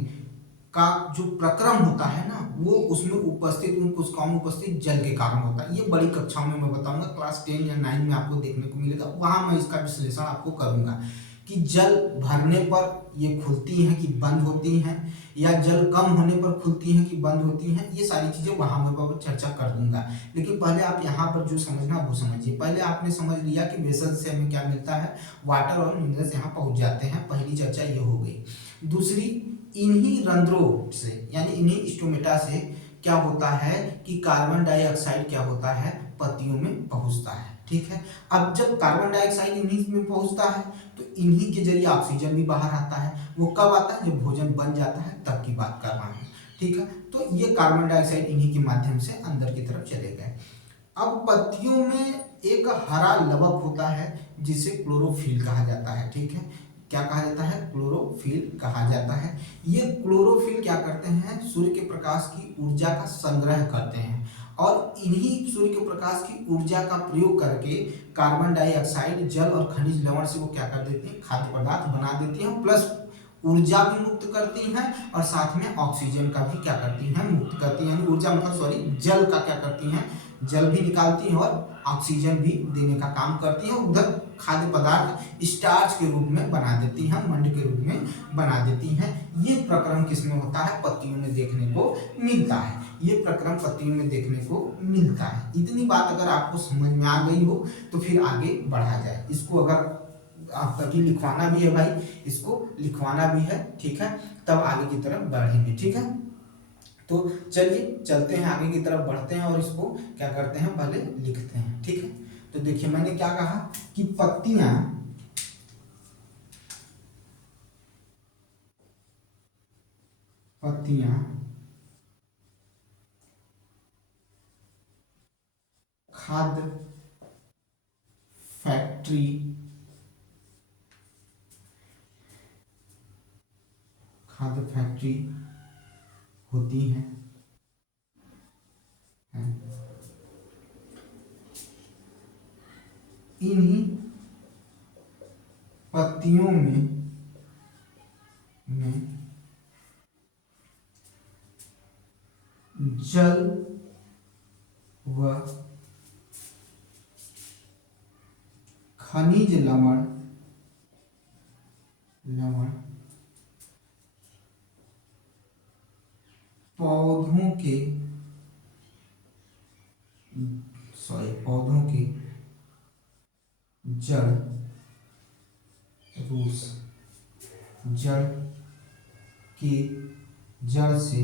का जो प्रक्रम होता है ना, वो उसमें उपस्थित, उन कोशिकाओं में उपस्थित जल के कारण होता है। ये बड़ी कक्षाओं में मैं बताऊंगा, क्लास 10 या 9 में आपको देखने को मिलेगा, वहां मैं इसका विश्लेषण आपको करूंगा कि जल भरने पर ये खुलती हैं कि बंद होती हैं, या जल कम होने पर खुलती हैं कि बंद होती हैं, ये सारी चीजें वहां मैं चर्चा कर दूंगा। लेकिन पहले आप यहाँ पर जो समझना वो समझिए। पहले आपने समझ लिया कि वेसल से हमें क्या मिलता है, वाटर और मिनरल्स यहाँ पहुंच जाते हैं, पहली चर्चा ये हो गई। दूसरी, इन्हीं रंध्रों से, यानी इन्हीं स्टोमेटा से क्या होता है कि कार्बन डाइऑक्साइड क्या होता है, पत्तियों में पहुंचता है, ठीक है। अब जब कार्बन डाइऑक्साइड इन्हीं में पहुंचता है, तो इन्हीं के जरिए ऑक्सीजन भी बाहर आता है। वो कब आता है, जब भोजन बन जाता है, तब की बात कर रहा हूँ, ठीक है। तो ये कार्बन डाइऑक्साइड इन्हीं के माध्यम से अंदर की तरफ चले गए। अब पत्तियों में एक हरा लवक होता है जिसे क्लोरोफिल कहा जाता है, ठीक है। क्या कहा जाता है, क्लोरोफिल कहा जाता है। ये क्लोरोफिल क्या करते हैं, सूर्य के प्रकाश की ऊर्जा का संग्रह करते हैं, और इन्हीं सूर्य के प्रकाश की ऊर्जा का प्रयोग करके कार्बन डाइऑक्साइड, जल और खनिज लवण से वो क्या कर देती हैं, खाद्य पदार्थ बना देती हैं, प्लस ऊर्जा भी मुक्त करती हैं, और साथ में ऑक्सीजन का भी क्या करती हैं, मुक्त करती हैं। यानी ऊर्जा मतलब सॉरी, जल का क्या करती हैं, जल भी निकालती हैं और ऑक्सीजन भी देने का काम करती हैं। उधर खाद्य पदार्थ स्टार्च के रूप में बना देती हैं, मंड के रूप में बना देती हैं। ये प्रक्रम किसमें होता है, पत्तियों में देखने को मिलता है। ये प्रक्रम पत्तियों में देखने को मिलता है। इतनी बात अगर आपको समझ में आ गई हो तो फिर आगे बढ़ा जाए। इसको अगर आप कभी लिखवाना भी है भाई, इसको लिखवाना भी है, ठीक है, तब आगे की तरफ बढ़ेंगे, ठीक है। तो चलिए चलते हैं, आगे की तरफ बढ़ते हैं, और इसको क्या करते हैं, पहले लिखते हैं, ठीक है। तो देखिए मैंने क्या कहा कि पत्तियां खाद्य फैक्ट्री होती हैं, इन्हीं पत्तियों में व खनिज लवण पौधों के जड़ रूट्स जड़ की जड़ से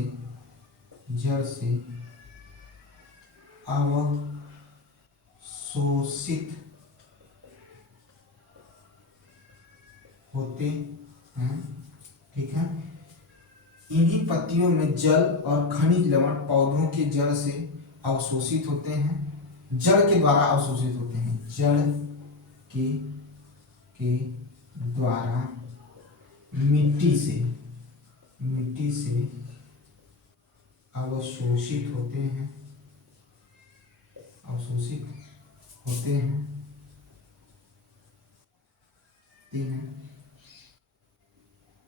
अवशोषित होते हैं। ठीक है, इन्हीं पत्तियों में जल और खनिज लवण पौधों के जड़ से अवशोषित होते हैं, जड़ के द्वारा अवशोषित होते हैं, जड़ के द्वारा मिट्टी से अवशोषित होते हैं,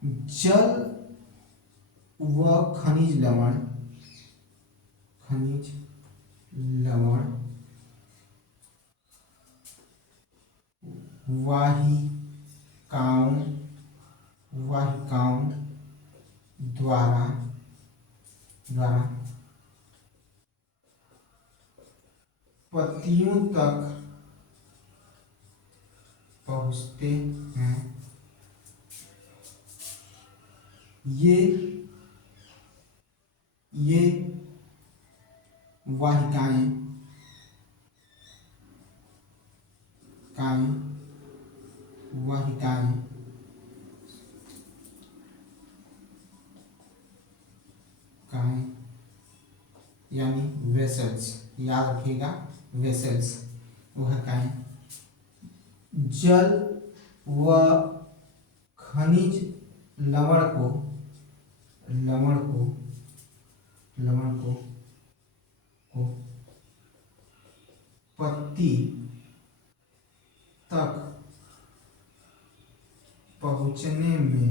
जल व खनिज लवण वाहिकाओं द्वारा पत्तियों तक पहुँचते हैं। ये वाहिकाएं यानी वेसल्स, याद रखिएगा, वेसल्स वाहिकाएं जल व खनिज लवण को पत्ती तक पहुंचने में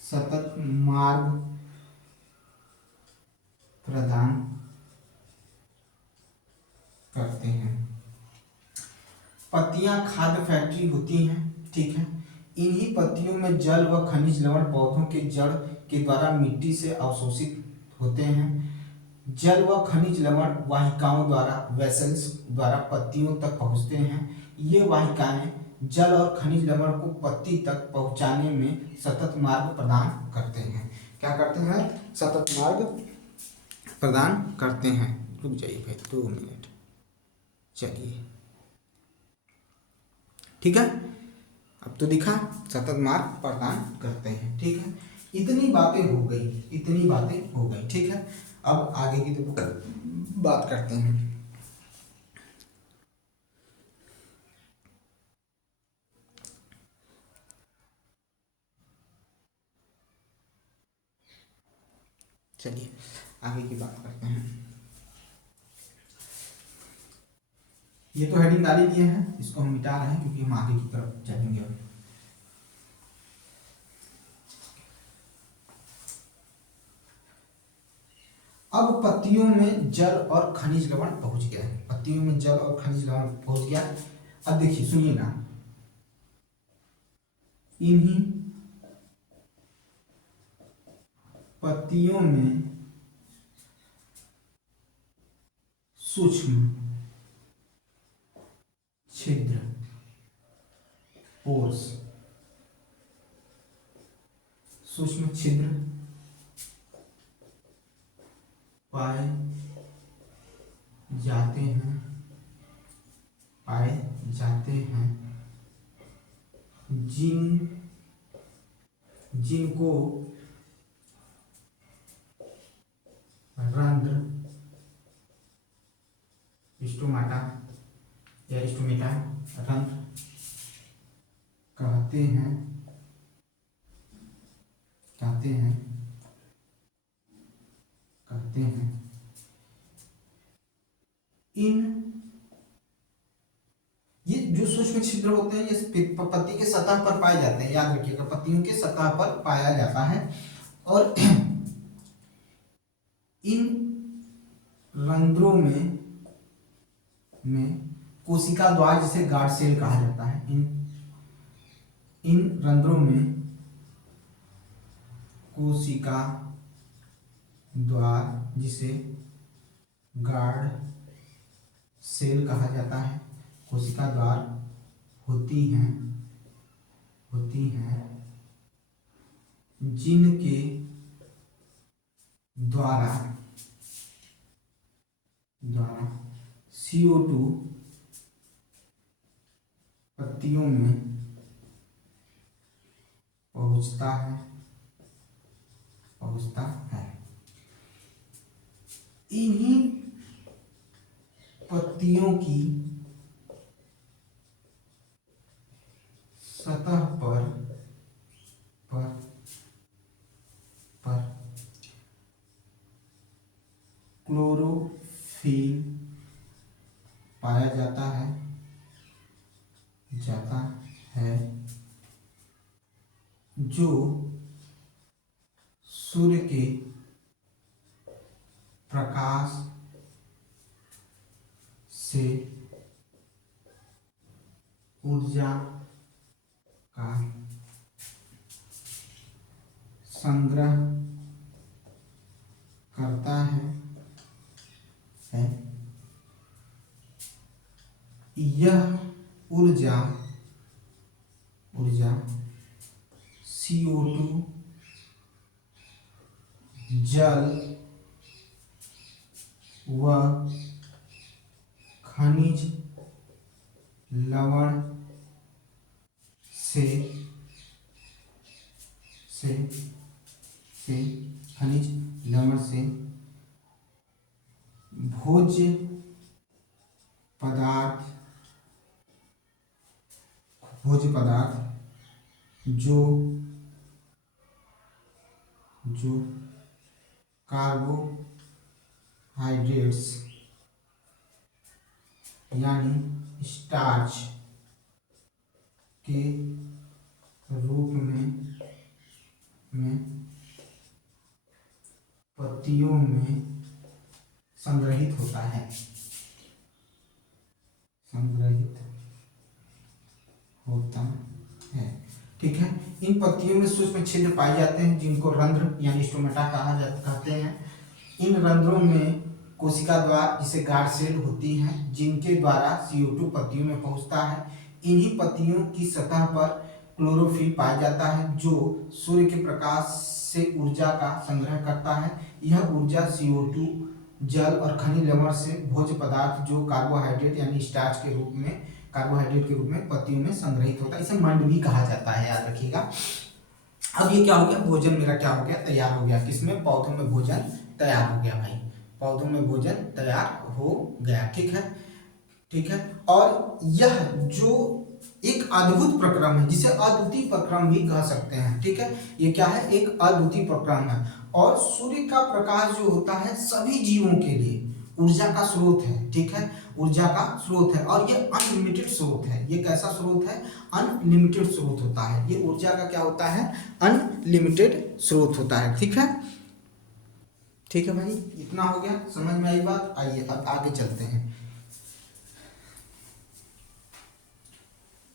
सतत मार्ग प्रदान करते हैं। पत्तियां खाद्य फैक्ट्री होती हैं। ठीक है, इन्हीं पत्तियों में जल व खनिज लवण पौधों के जड़ के द्वारा मिट्टी से अवशोषित होते हैं। जल व खनिज लवण वाहिकाओं द्वारा वेसल्स द्वारा पत्तियों तक पहुंचते हैं। ये वाहिकाएं जल और खनिज लवण को पत्ती तक पहुंचाने में सतत मार्ग प्रदान करते हैं। क्या करते हैं? सतत मार्ग प्रदान करते हैं। रुक जाइए भाई 2 मिनट, चलिए ठीक है। अब तो दिखा सतत मार्ग प्रदान करते हैं। ठीक है, इतनी बातें हो गई। ठीक है, अब आगे की तो बात करते हैं। चलिए आगे की बात करते हैं। ये तो हेडिंग डाली दिए हैं, इसको हम मिटा रहे हैं क्योंकि हम आगे की तरफ चलेंगे। अब पत्तियों में जल और खनिज लवण पहुंच गया है। पत्तियों में जल और खनिज लवण पहुंच गया। अब देखिए सुनिएगा, इन्हीं पत्तियों में सूक्ष्म छिद्र पोर्स, सूक्ष्म छिद्र पाए जाते हैं जिनको रंध्र स्टोमाटा या स्टोमेटा रंध्र कहते हैं। ये जो सूक्ष्म छिद्र होते हैं ये पत्ती के सतह पर पाए जाते हैं। याद रखिएगा, पत्तियों के सतह पर पाया जाता है। और इन रंध्रों में कोशिका द्वार, जिसे गार्ड सेल कहा जाता है, इन रंध्रों में कोशिका द्वार, जिसे गार्ड सेल कहा जाता है, कोशिका द्वार होती हैं जिनके द्वारा CO2 पत्तियों में पहुंचता है। इन्हीं पत्तियों की सतह पर क्लोरोफिल पाया जाता है जो सूर्य के प्रकाश से ऊर्जा का संग्रह करता है। यह ऊर्जा CO2 जल व खनिज लवण से भोज्य पदार्थ जो कार्बोहाइड्रेट्स यानी स्टार्च के रूप में पत्तियों में संग्रहित होता है। ठीक है। इन पत्तियों में सूक्ष्म छिद्र पाए जाते हैं जिनको रंध्र यानी स्टोमेटा कहते हैं। इन रंध्रों में कोशिका द्वार, जिसे गार्ड सेल होती हैं, जिनके द्वारा CO2 पत्तियों में पहुंचता है। इन्हीं पत्तियों की सतह पर क्लोरोफिल पाया जाता है जो सूर्य के प्रकाश से ऊर्जा का संग्रह करता है। यह ऊर्जा CO2 जल और खनिज लवण से भोज्य पदार्थ जो कार्बोहाइड्रेट यानी स्टार्च के रूप में पत्तियों में संग्रहित होता है। इसे मंड भी कहा जाता है, याद रखिएगा। अब ये क्या हो गया, भोजन मेरा क्या हो गया, तैयार हो गया। किसमें? पौधों में भोजन तैयार हो गया भाई, पौधों में भोजन तैयार हो गया। ठीक है। और यह जो एक अद्भुत प्रक्रम है, जिसे अद्वितीय प्रक्रम भी कह सकते हैं। ठीक है, ये क्या है, एक अद्वितीय प्रक्रम है। और सूर्य का प्रकाश जो होता है सभी जीवों के लिए ऊर्जा का स्रोत है। ठीक है, ऊर्जा का स्रोत है और ये अनलिमिटेड स्रोत है। ये कैसा स्रोत है? अनलिमिटेड स्रोत होता है। ये ऊर्जा का क्या होता है? अनलिमिटेड स्रोत होता है। ठीक है भाई, इतना हो गया, समझ में आई बात। आइए अब आगे चलते हैं।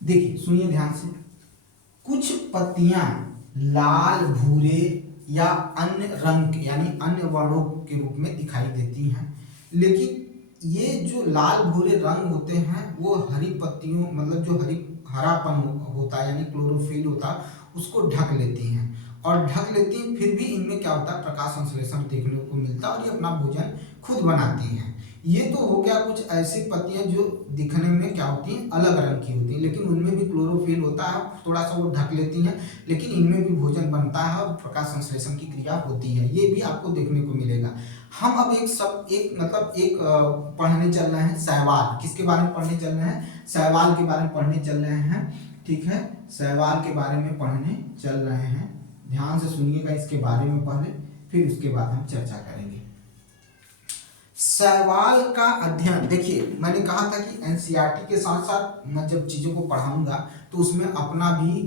देखिए, सुनिए ध्यान से। कुछ पत्तियां लाल, भूरे या अन्य रंग यानी अन्य वर्णों के रूप में दिखाई देती हैं, लेकिन ये जो लाल भूरे रंग होते हैं वो हरी पत्तियों, मतलब जो हरापन होता है यानी क्लोरोफिल होता है, उसको ढक लेती हैं। फिर भी इनमें क्या होता है, प्रकाश संश्लेषण देखने को मिलता है और ये अपना भोजन खुद बनाती हैं। ये तो हो गया कुछ ऐसी पत्तियां जो दिखने में क्या होती हैं, अलग रंग की होती हैं, लेकिन उनमें भी क्लोरोफिल होता है, थोड़ा सा वो ढक लेती हैं, लेकिन इनमें भी भोजन बनता है और प्रकाश संश्लेषण की क्रिया होती है। ये भी आपको देखने को मिलेगा। हम अब एक पढ़ने चल रहे हैं शैवाल। किसके बारे में पढ़ने चल रहे हैं? शैवाल के बारे में पढ़ने चल रहे हैं। ठीक है, शैवाल के बारे में पढ़ने चल रहे हैं। ध्यान से सुनिएगा इसके बारे में पहले, फिर उसके बाद हम चर्चा करेंगे। शैवाल का अध्ययन, देखिए मैंने कहा था कि एनसीईआरटी के साथ साथ मैं जब चीज़ों को पढ़ाऊंगा तो उसमें अपना भी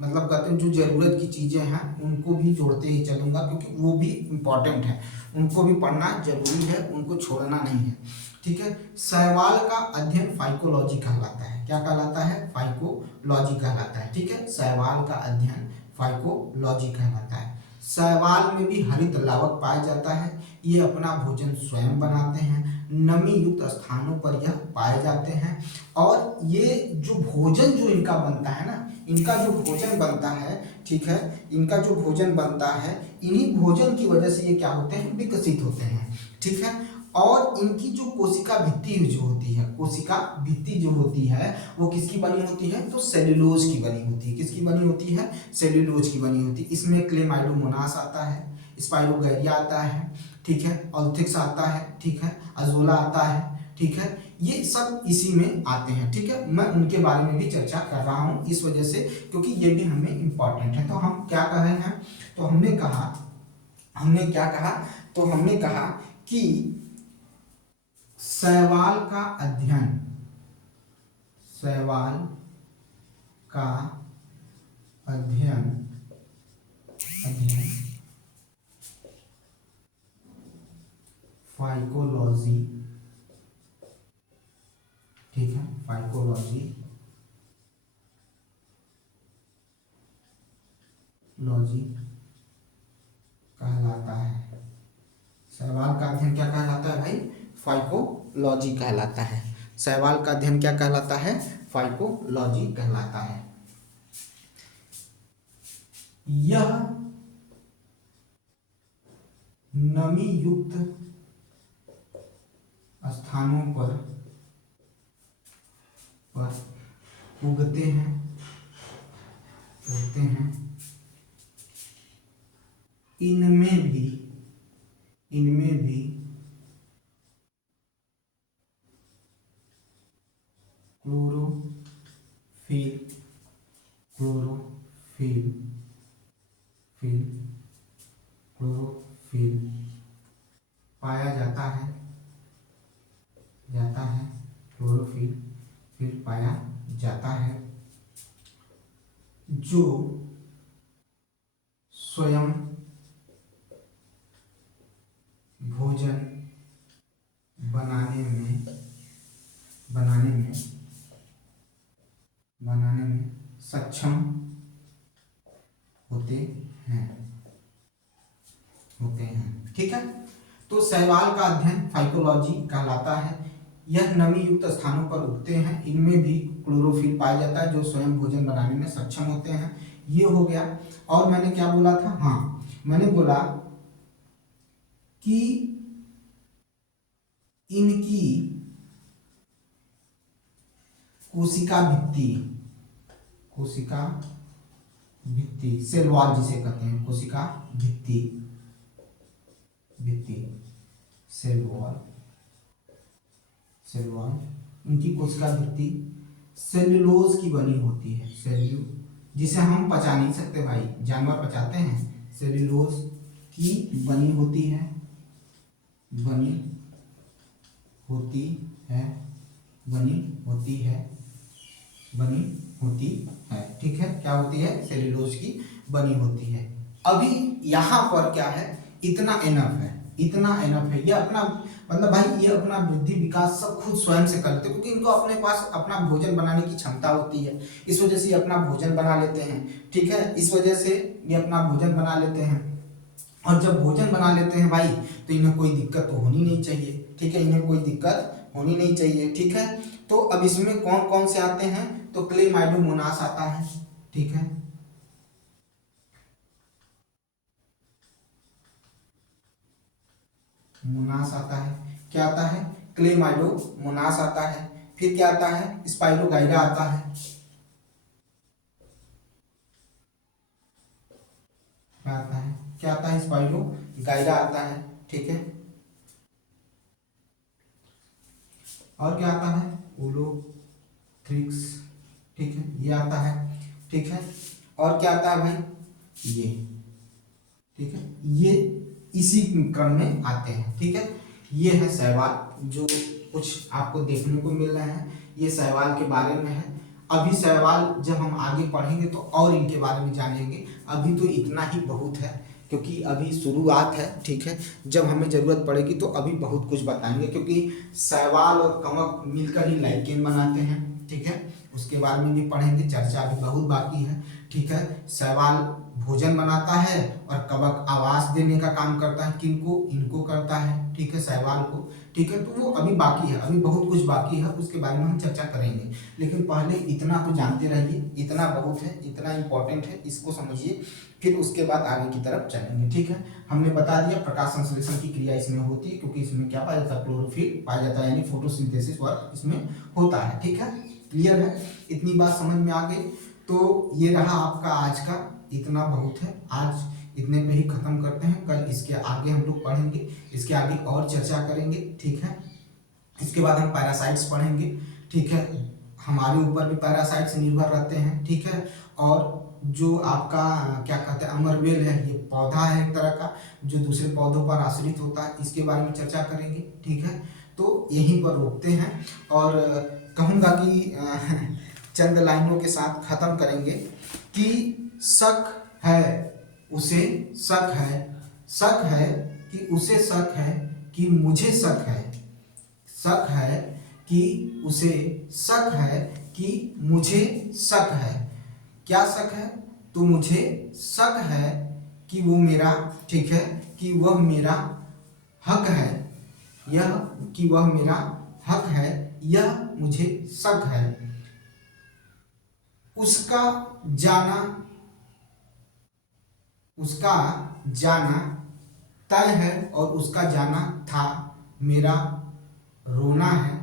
मतलब कहते हैं जो ज़रूरत की चीज़ें हैं उनको भी जोड़ते ही चलूँगा, क्योंकि वो भी इम्पॉर्टेंट है, उनको भी पढ़ना जरूरी है, उनको छोड़ना नहीं है। ठीक है, शैवाल का अध्ययन फाइकोलॉजी कहलाता है। क्या कहलाता है? फाइकोलॉजी कहलाता है। ठीक है, शैवाल का अध्ययन फाइकोलॉजी कहलाता है। शैवाल में भी हरित लावक पाया जाता है। ये अपना भोजन स्वयं बनाते हैं, नमी युक्त स्थानों पर यह पाए जाते हैं। और ये जो भोजन जो इनका बनता है ना, इनका जो भोजन बनता है, ठीक है, इनका जो भोजन बनता है, इन्हीं भोजन की वजह से ये क्या होते हैं? विकसित होते हैं। ठीक है, और इनकी जो कोशिका भित्ति जो होती है, कोशिका भित्ति जो होती है वो किसकी बनी होती है? तो सेल्यूलोज की बनी होती है। किसकी बनी होती है? सेल्यूलोज की बनी होती है। इसमें क्लेमाइडोमोनास आता है, स्पाइरोगैरिया आता है, ठीक है, ऑल्थिक्स आता है, ठीक है, अजोला आता है, ठीक है, ये सब इसी में आते हैं। ठीक है, मैं उनके बारे में भी चर्चा कर रहा हूँ इस वजह से, क्योंकि ये भी हमें इम्पॉर्टेंट है। तो हम क्या कह रहे हैं? तो हमने क्या कहा? तो हमने कहा कि शैवाल का अध्ययन फाइकोलॉजी, ठीक है, फाइकोलॉजी कहलाता है। शैवाल का अध्ययन क्या कहलाता है भाई? फाइकोलॉजी कहलाता है। शैवाल का अध्ययन क्या कहलाता है? फाइकोलॉजी कहलाता है। यह नमी युक्त स्थानों पर उगते हैं, इनमें भी क्लोरोफिल पाया जाता है, क्लोरोफिल पाया जाता है, जो स्वयं भोजन बनाने में सक्षम होते हैं। ठीक है, तो शैवाल का अध्ययन फाइकोलॉजी कहलाता है। यह नमी युक्त स्थानों पर उगते हैं, इनमें भी क्लोरोफिल पाया जाता है, जो स्वयं भोजन बनाने में सक्षम होते हैं। ये हो गया। और मैंने क्या बोला था? हाँ, मैंने बोला कि इनकी कोशिका भित्ति सेल वॉल जिसे कहते हैं, कोशिका भित्ति सेल वॉल, इनकी कोशिका भित्ति सेल्यूलोज की बनी होती है। जिसे हम पचा नहीं सकते भाई, जानवर पचाते हैं। सेल्यूलोज की बनी होती है, ठीक है, क्या होती है? सेल्यूलोज की बनी होती है। अभी यहाँ पर क्या है? इतना एनफ है। ये अपना मतलब भाई, ये अपना वृद्धि विकास सब खुद स्वयं से करते हैं, क्योंकि इनको अपने पास अपना भोजन बनाने की क्षमता होती है। इस वजह से ये अपना भोजन बना लेते हैं। ठीक है, इस वजह से ये अपना भोजन बना लेते हैं। और जब भोजन बना लेते हैं भाई, तो इन्हें कोई दिक्कत तो होनी नहीं चाहिए। ठीक है, इन्हें कोई दिक्कत होनी नहीं चाहिए। ठीक है, तो अब इसमें कौन कौन से आते हैं? तो क्लेमाइडोमोनास आता है। ठीक है, मोनास आता है। क्या आता है? क्लेमाइडोमोनास आता है। फिर क्या आता है? स्पाइरोगाइरा आता है। क्या आता है? स्पाइरोगाइरा आता है। ठीक है, और क्या आता है? ओलोथ्रिक्स। ठीक है, ये आता है। ठीक है, और क्या आता है भाई? ये। ठीक है, ये इसी क्रम में आते हैं। ठीक है, ये है शैवाल, जो कुछ आपको देखने को मिल रहा है, ये शैवाल के बारे में है। अभी सवाल जब हम आगे पढ़ेंगे तो और इनके बारे में जानेंगे। अभी तो इतना ही बहुत है, क्योंकि अभी शुरुआत है, ठीक है। जब हमें ज़रूरत पड़ेगी तो अभी बहुत कुछ बताएंगे, क्योंकि शैवाल और कवक मिलकर ही लाइकेन बनाते हैं, ठीक है। उसके बारे में भी पढ़ेंगे, चर्चा अभी बहुत बाकी है, ठीक है। शैवाल भोजन बनाता है और कवक आवास देने का काम करता है, किनको, इनको करता है, ठीक है, शैवाल को, ठीक है। तो वो अभी बाकी है, अभी बहुत कुछ बाकी है, उसके बारे में हम चर्चा करेंगे। लेकिन पहले इतना तो जानते रहिए, इतना बहुत है, इतना इम्पोर्टेंट है, इसको समझिए, फिर उसके बाद आगे की तरफ चलेंगे, ठीक है। हमने बता दिया प्रकाश संश्लेषण की क्रिया इसमें होती है, क्योंकि इसमें क्या पाया जाता है, क्लोरोफिल पाया जाता है, यानी फोटोसिंथेसिस वर्क इसमें होता है, ठीक है। क्लियर है, इतनी बात समझ में आ गई। तो ये रहा आपका आज का, इतना बहुत है, आज इतने पे ही खत्म करते हैं। कल इसके आगे हम लोग पढ़ेंगे, इसके आगे और चर्चा करेंगे, ठीक है। इसके बाद हम पैरासाइट्स पढ़ेंगे, ठीक है। हमारे ऊपर भी पैरासाइट्स निर्भर रहते हैं, ठीक है। और जो आपका क्या कहते हैं, अमरवेल है, ये पौधा है एक तरह का जो दूसरे पौधों पर आश्रित होता है, इसके बारे में चर्चा करेंगे, ठीक है। तो यहीं पर रोकते हैं और कहूँगा कि चंद लाइनों के साथ खत्म करेंगे कि शक है उसे शक है, शक है कि उसे शक है कि मुझे शक है, शक है कि उसे शक है कि मुझे शक है। क्या शक है? तो मुझे शक है कि वो मेरा, ठीक है, कि वह मेरा हक है, यह कि वह मेरा हक है, यह मुझे शक है। उसका जाना, उसका जाना तय है और उसका जाना था, मेरा रोना है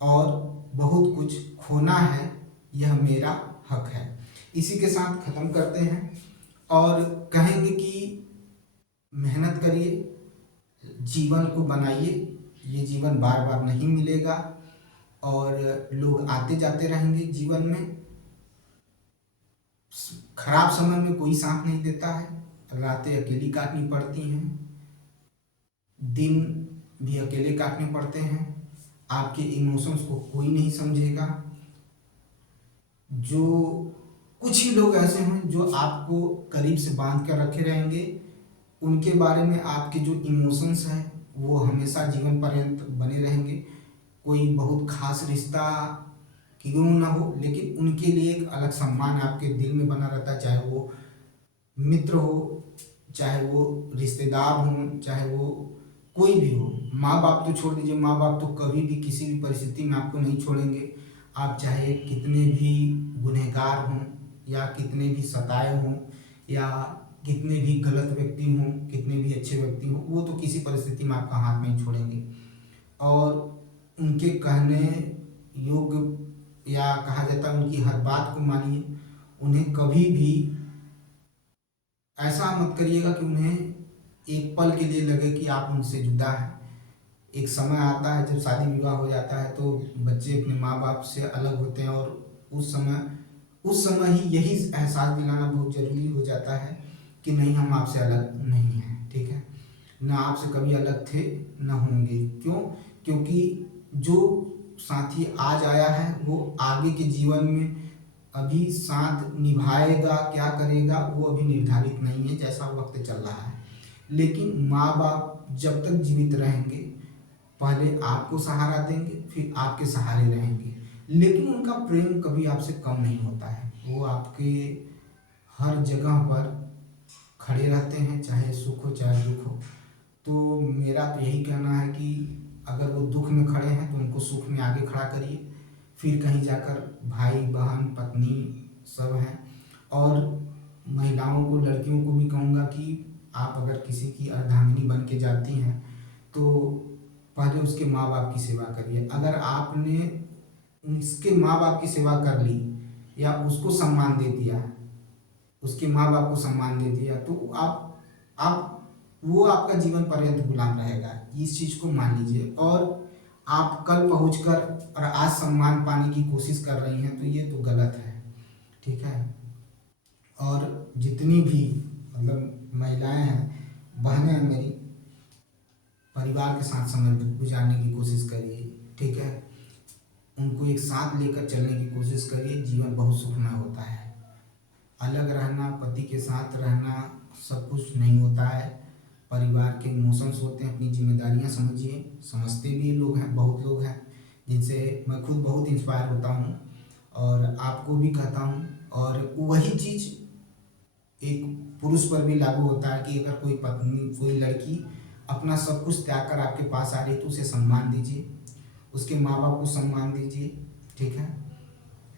और बहुत कुछ खोना है, यह मेरा हक है। इसी के साथ खत्म करते हैं और कहेंगे कि मेहनत करिए, जीवन को बनाइए, ये जीवन बार बार नहीं मिलेगा और लोग आते जाते रहेंगे जीवन में। खराब समय में कोई साथ नहीं देता है, रातें अकेली काटनी पड़ती हैं, दिन भी अकेले काटने पड़ते हैं, आपके इमोशंस को कोई नहीं समझेगा। जो कुछ ही लोग ऐसे हैं जो आपको करीब से बांध कर रखे रहेंगे, उनके बारे में आपके जो इमोशंस हैं वो हमेशा जीवन पर्यंत बने रहेंगे। कोई बहुत खास रिश्ता क्यों ना हो, लेकिन उनके लिए एक अलग सम्मान आपके दिल में बना रहता है, चाहे वो मित्र हो, चाहे वो रिश्तेदार हो, चाहे वो कोई भी हो। माँ बाप तो छोड़ दीजिए, माँ बाप तो कभी भी किसी भी परिस्थिति में आपको नहीं छोड़ेंगे। आप चाहे कितने भी गुनहगार हों या कितने भी सताए हों या कितने भी गलत व्यक्ति हों, कितने भी अच्छे व्यक्ति हों, वो तो किसी परिस्थिति में आपका हाथ नहीं छोड़ेंगे। और उनके कहने योग्य या कहा जाता है उनकी हर बात को मानिए। उन्हें कभी भी ऐसा मत करिएगा कि उन्हें एक पल के लिए लगे कि आप उनसे जुदा हैं। एक समय आता है जब शादी विवाह हो जाता है तो बच्चे अपने माँ बाप से अलग होते हैं और उस समय ही यही एहसास दिलाना बहुत ज़रूरी हो जाता है कि नहीं, हम आपसे अलग नहीं हैं, ठीक है ना, आपसे कभी अलग थे ना होंगे। क्यों? क्योंकि जो साथी आज आया है वो आगे के जीवन में अभी साथ निभाएगा, क्या करेगा वो अभी निर्धारित नहीं है, जैसा वक्त चल रहा है। लेकिन माँ बाप जब तक जीवित रहेंगे पहले आपको सहारा देंगे, फिर आपके सहारे रहेंगे, लेकिन उनका प्रेम कभी आपसे कम नहीं होता है। वो आपके हर जगह पर खड़े रहते हैं, चाहे सुख हो चाहे दुख हो। तो मेरा तो यही कहना है कि अगर वो दुख में खड़े हैं तो उनको सुख में आगे खड़ा करिए, फिर कहीं जाकर भाई बहन पत्नी सब हैं। और महिलाओं को, लड़कियों को भी कहूँगा कि आप अगर किसी की अर्धांगिनी बन के जाती हैं तो पहले उसके माँ बाप की सेवा करिए। अगर आपने उसके माँ बाप की सेवा कर ली या उसको सम्मान दे दिया, उसके माँ बाप को सम्मान दे दिया, तो आप वो आपका जीवन पर्यंत गुलाम रहेगा। इस चीज़ को मान लीजिए। और आप कल पहुंचकर और आज सम्मान पाने की कोशिश कर रही हैं तो ये तो गलत है, ठीक है। और जितनी भी मतलब महिलाएं हैं, बहनें हैं मेरी, परिवार के साथ समय गुजारने की कोशिश करिए, ठीक है। उनको एक साथ लेकर चलने की कोशिश करिए। जीवन बहुत सुखमय होता है। अलग रहना, पति के साथ रहना सब कुछ नहीं होता है। परिवार के इमोशंस होते हैं, अपनी जिम्मेदारियां समझिए। समझते भी लोग हैं, बहुत लोग हैं जिनसे मैं खुद बहुत इंस्पायर होता हूँ और आपको भी कहता हूँ। और वही चीज़ एक पुरुष पर भी लागू होता है कि अगर कोई पत्नी, कोई लड़की अपना सब कुछ त्याग कर आपके पास आ रही है तो उसे सम्मान दीजिए, उसके माँ बाप को सम्मान दीजिए, ठीक है।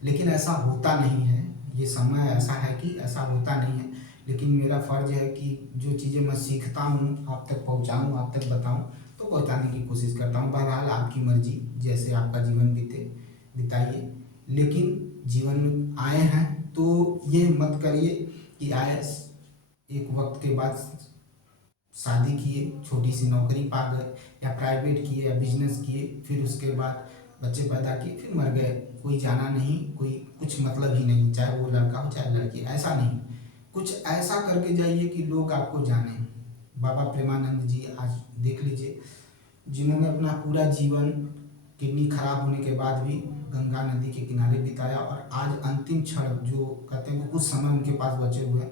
लेकिन ऐसा होता नहीं है, ये समय ऐसा है कि ऐसा होता नहीं है। लेकिन मेरा फ़र्ज़ है कि जो चीज़ें मैं सीखता हूँ आप तक पहुँचाऊँ, आप तक बताऊँ, तो पहुँचाने की कोशिश करता हूँ। बहरहाल आपकी मर्ज़ी, जैसे आपका जीवन बीते बिताइए। लेकिन जीवन में आए हैं तो ये मत करिए कि आए एक वक्त के बाद शादी किए, छोटी सी नौकरी पा गए, या प्राइवेट किए या बिजनेस किए, फिर उसके बाद बच्चे पैदा किए, फिर मर गए। कोई जाना नहीं, कोई कुछ मतलब ही नहीं, चाहे वो लड़का हो चाहे लड़की, ऐसा नहीं। कुछ ऐसा करके जाइए कि लोग आपको जाने। बाबा प्रेमानंद जी आज देख लीजिए, जिन्होंने अपना पूरा जीवन किडनी खराब होने के बाद भी गंगा नदी के किनारे बिताया, और आज अंतिम क्षण जो कहते हैं वो कुछ समय उनके पास बचे हुए हैं,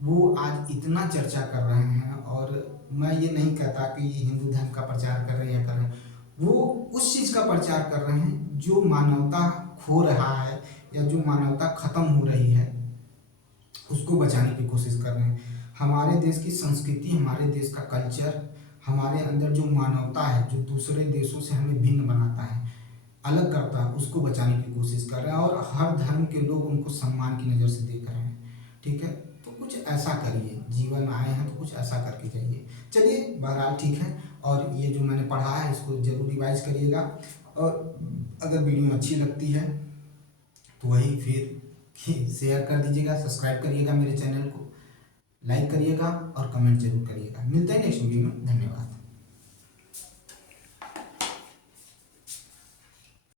वो आज इतना चर्चा कर रहे हैं। और मैं ये नहीं कहता कि ये हिंदू धर्म का प्रचार कर रहे हैं या कर रहे हैं, वो उस चीज़ का प्रचार कर रहे हैं जो मानवता खो रहा है या जो मानवता खत्म हो रही है, उसको बचाने की कोशिश कर रहे हैं। हमारे देश की संस्कृति, हमारे देश का कल्चर, हमारे अंदर जो मानवता है, जो दूसरे देशों से हमें भिन्न बनाता है, अलग करता है, उसको बचाने की कोशिश कर रहे हैं। और हर धर्म के लोग उनको सम्मान की नज़र से देख रहे हैं, ठीक है। तो कुछ ऐसा करिए, जीवन आए हैं तो कुछ ऐसा करके जाइए। चलिए, बहरहाल ठीक है। और ये जो मैंने पढ़ा है इसको ज़रूर रिवाइज करिएगा। और अगर वीडियो अच्छी लगती है तो वही फिर शेयर कर दीजिएगा, सब्सक्राइब करिएगा मेरे चैनल को, लाइक करिएगा और कमेंट जरूर करिएगा। मिलते हैं नेक्स्ट वीडियो में। धन्यवाद।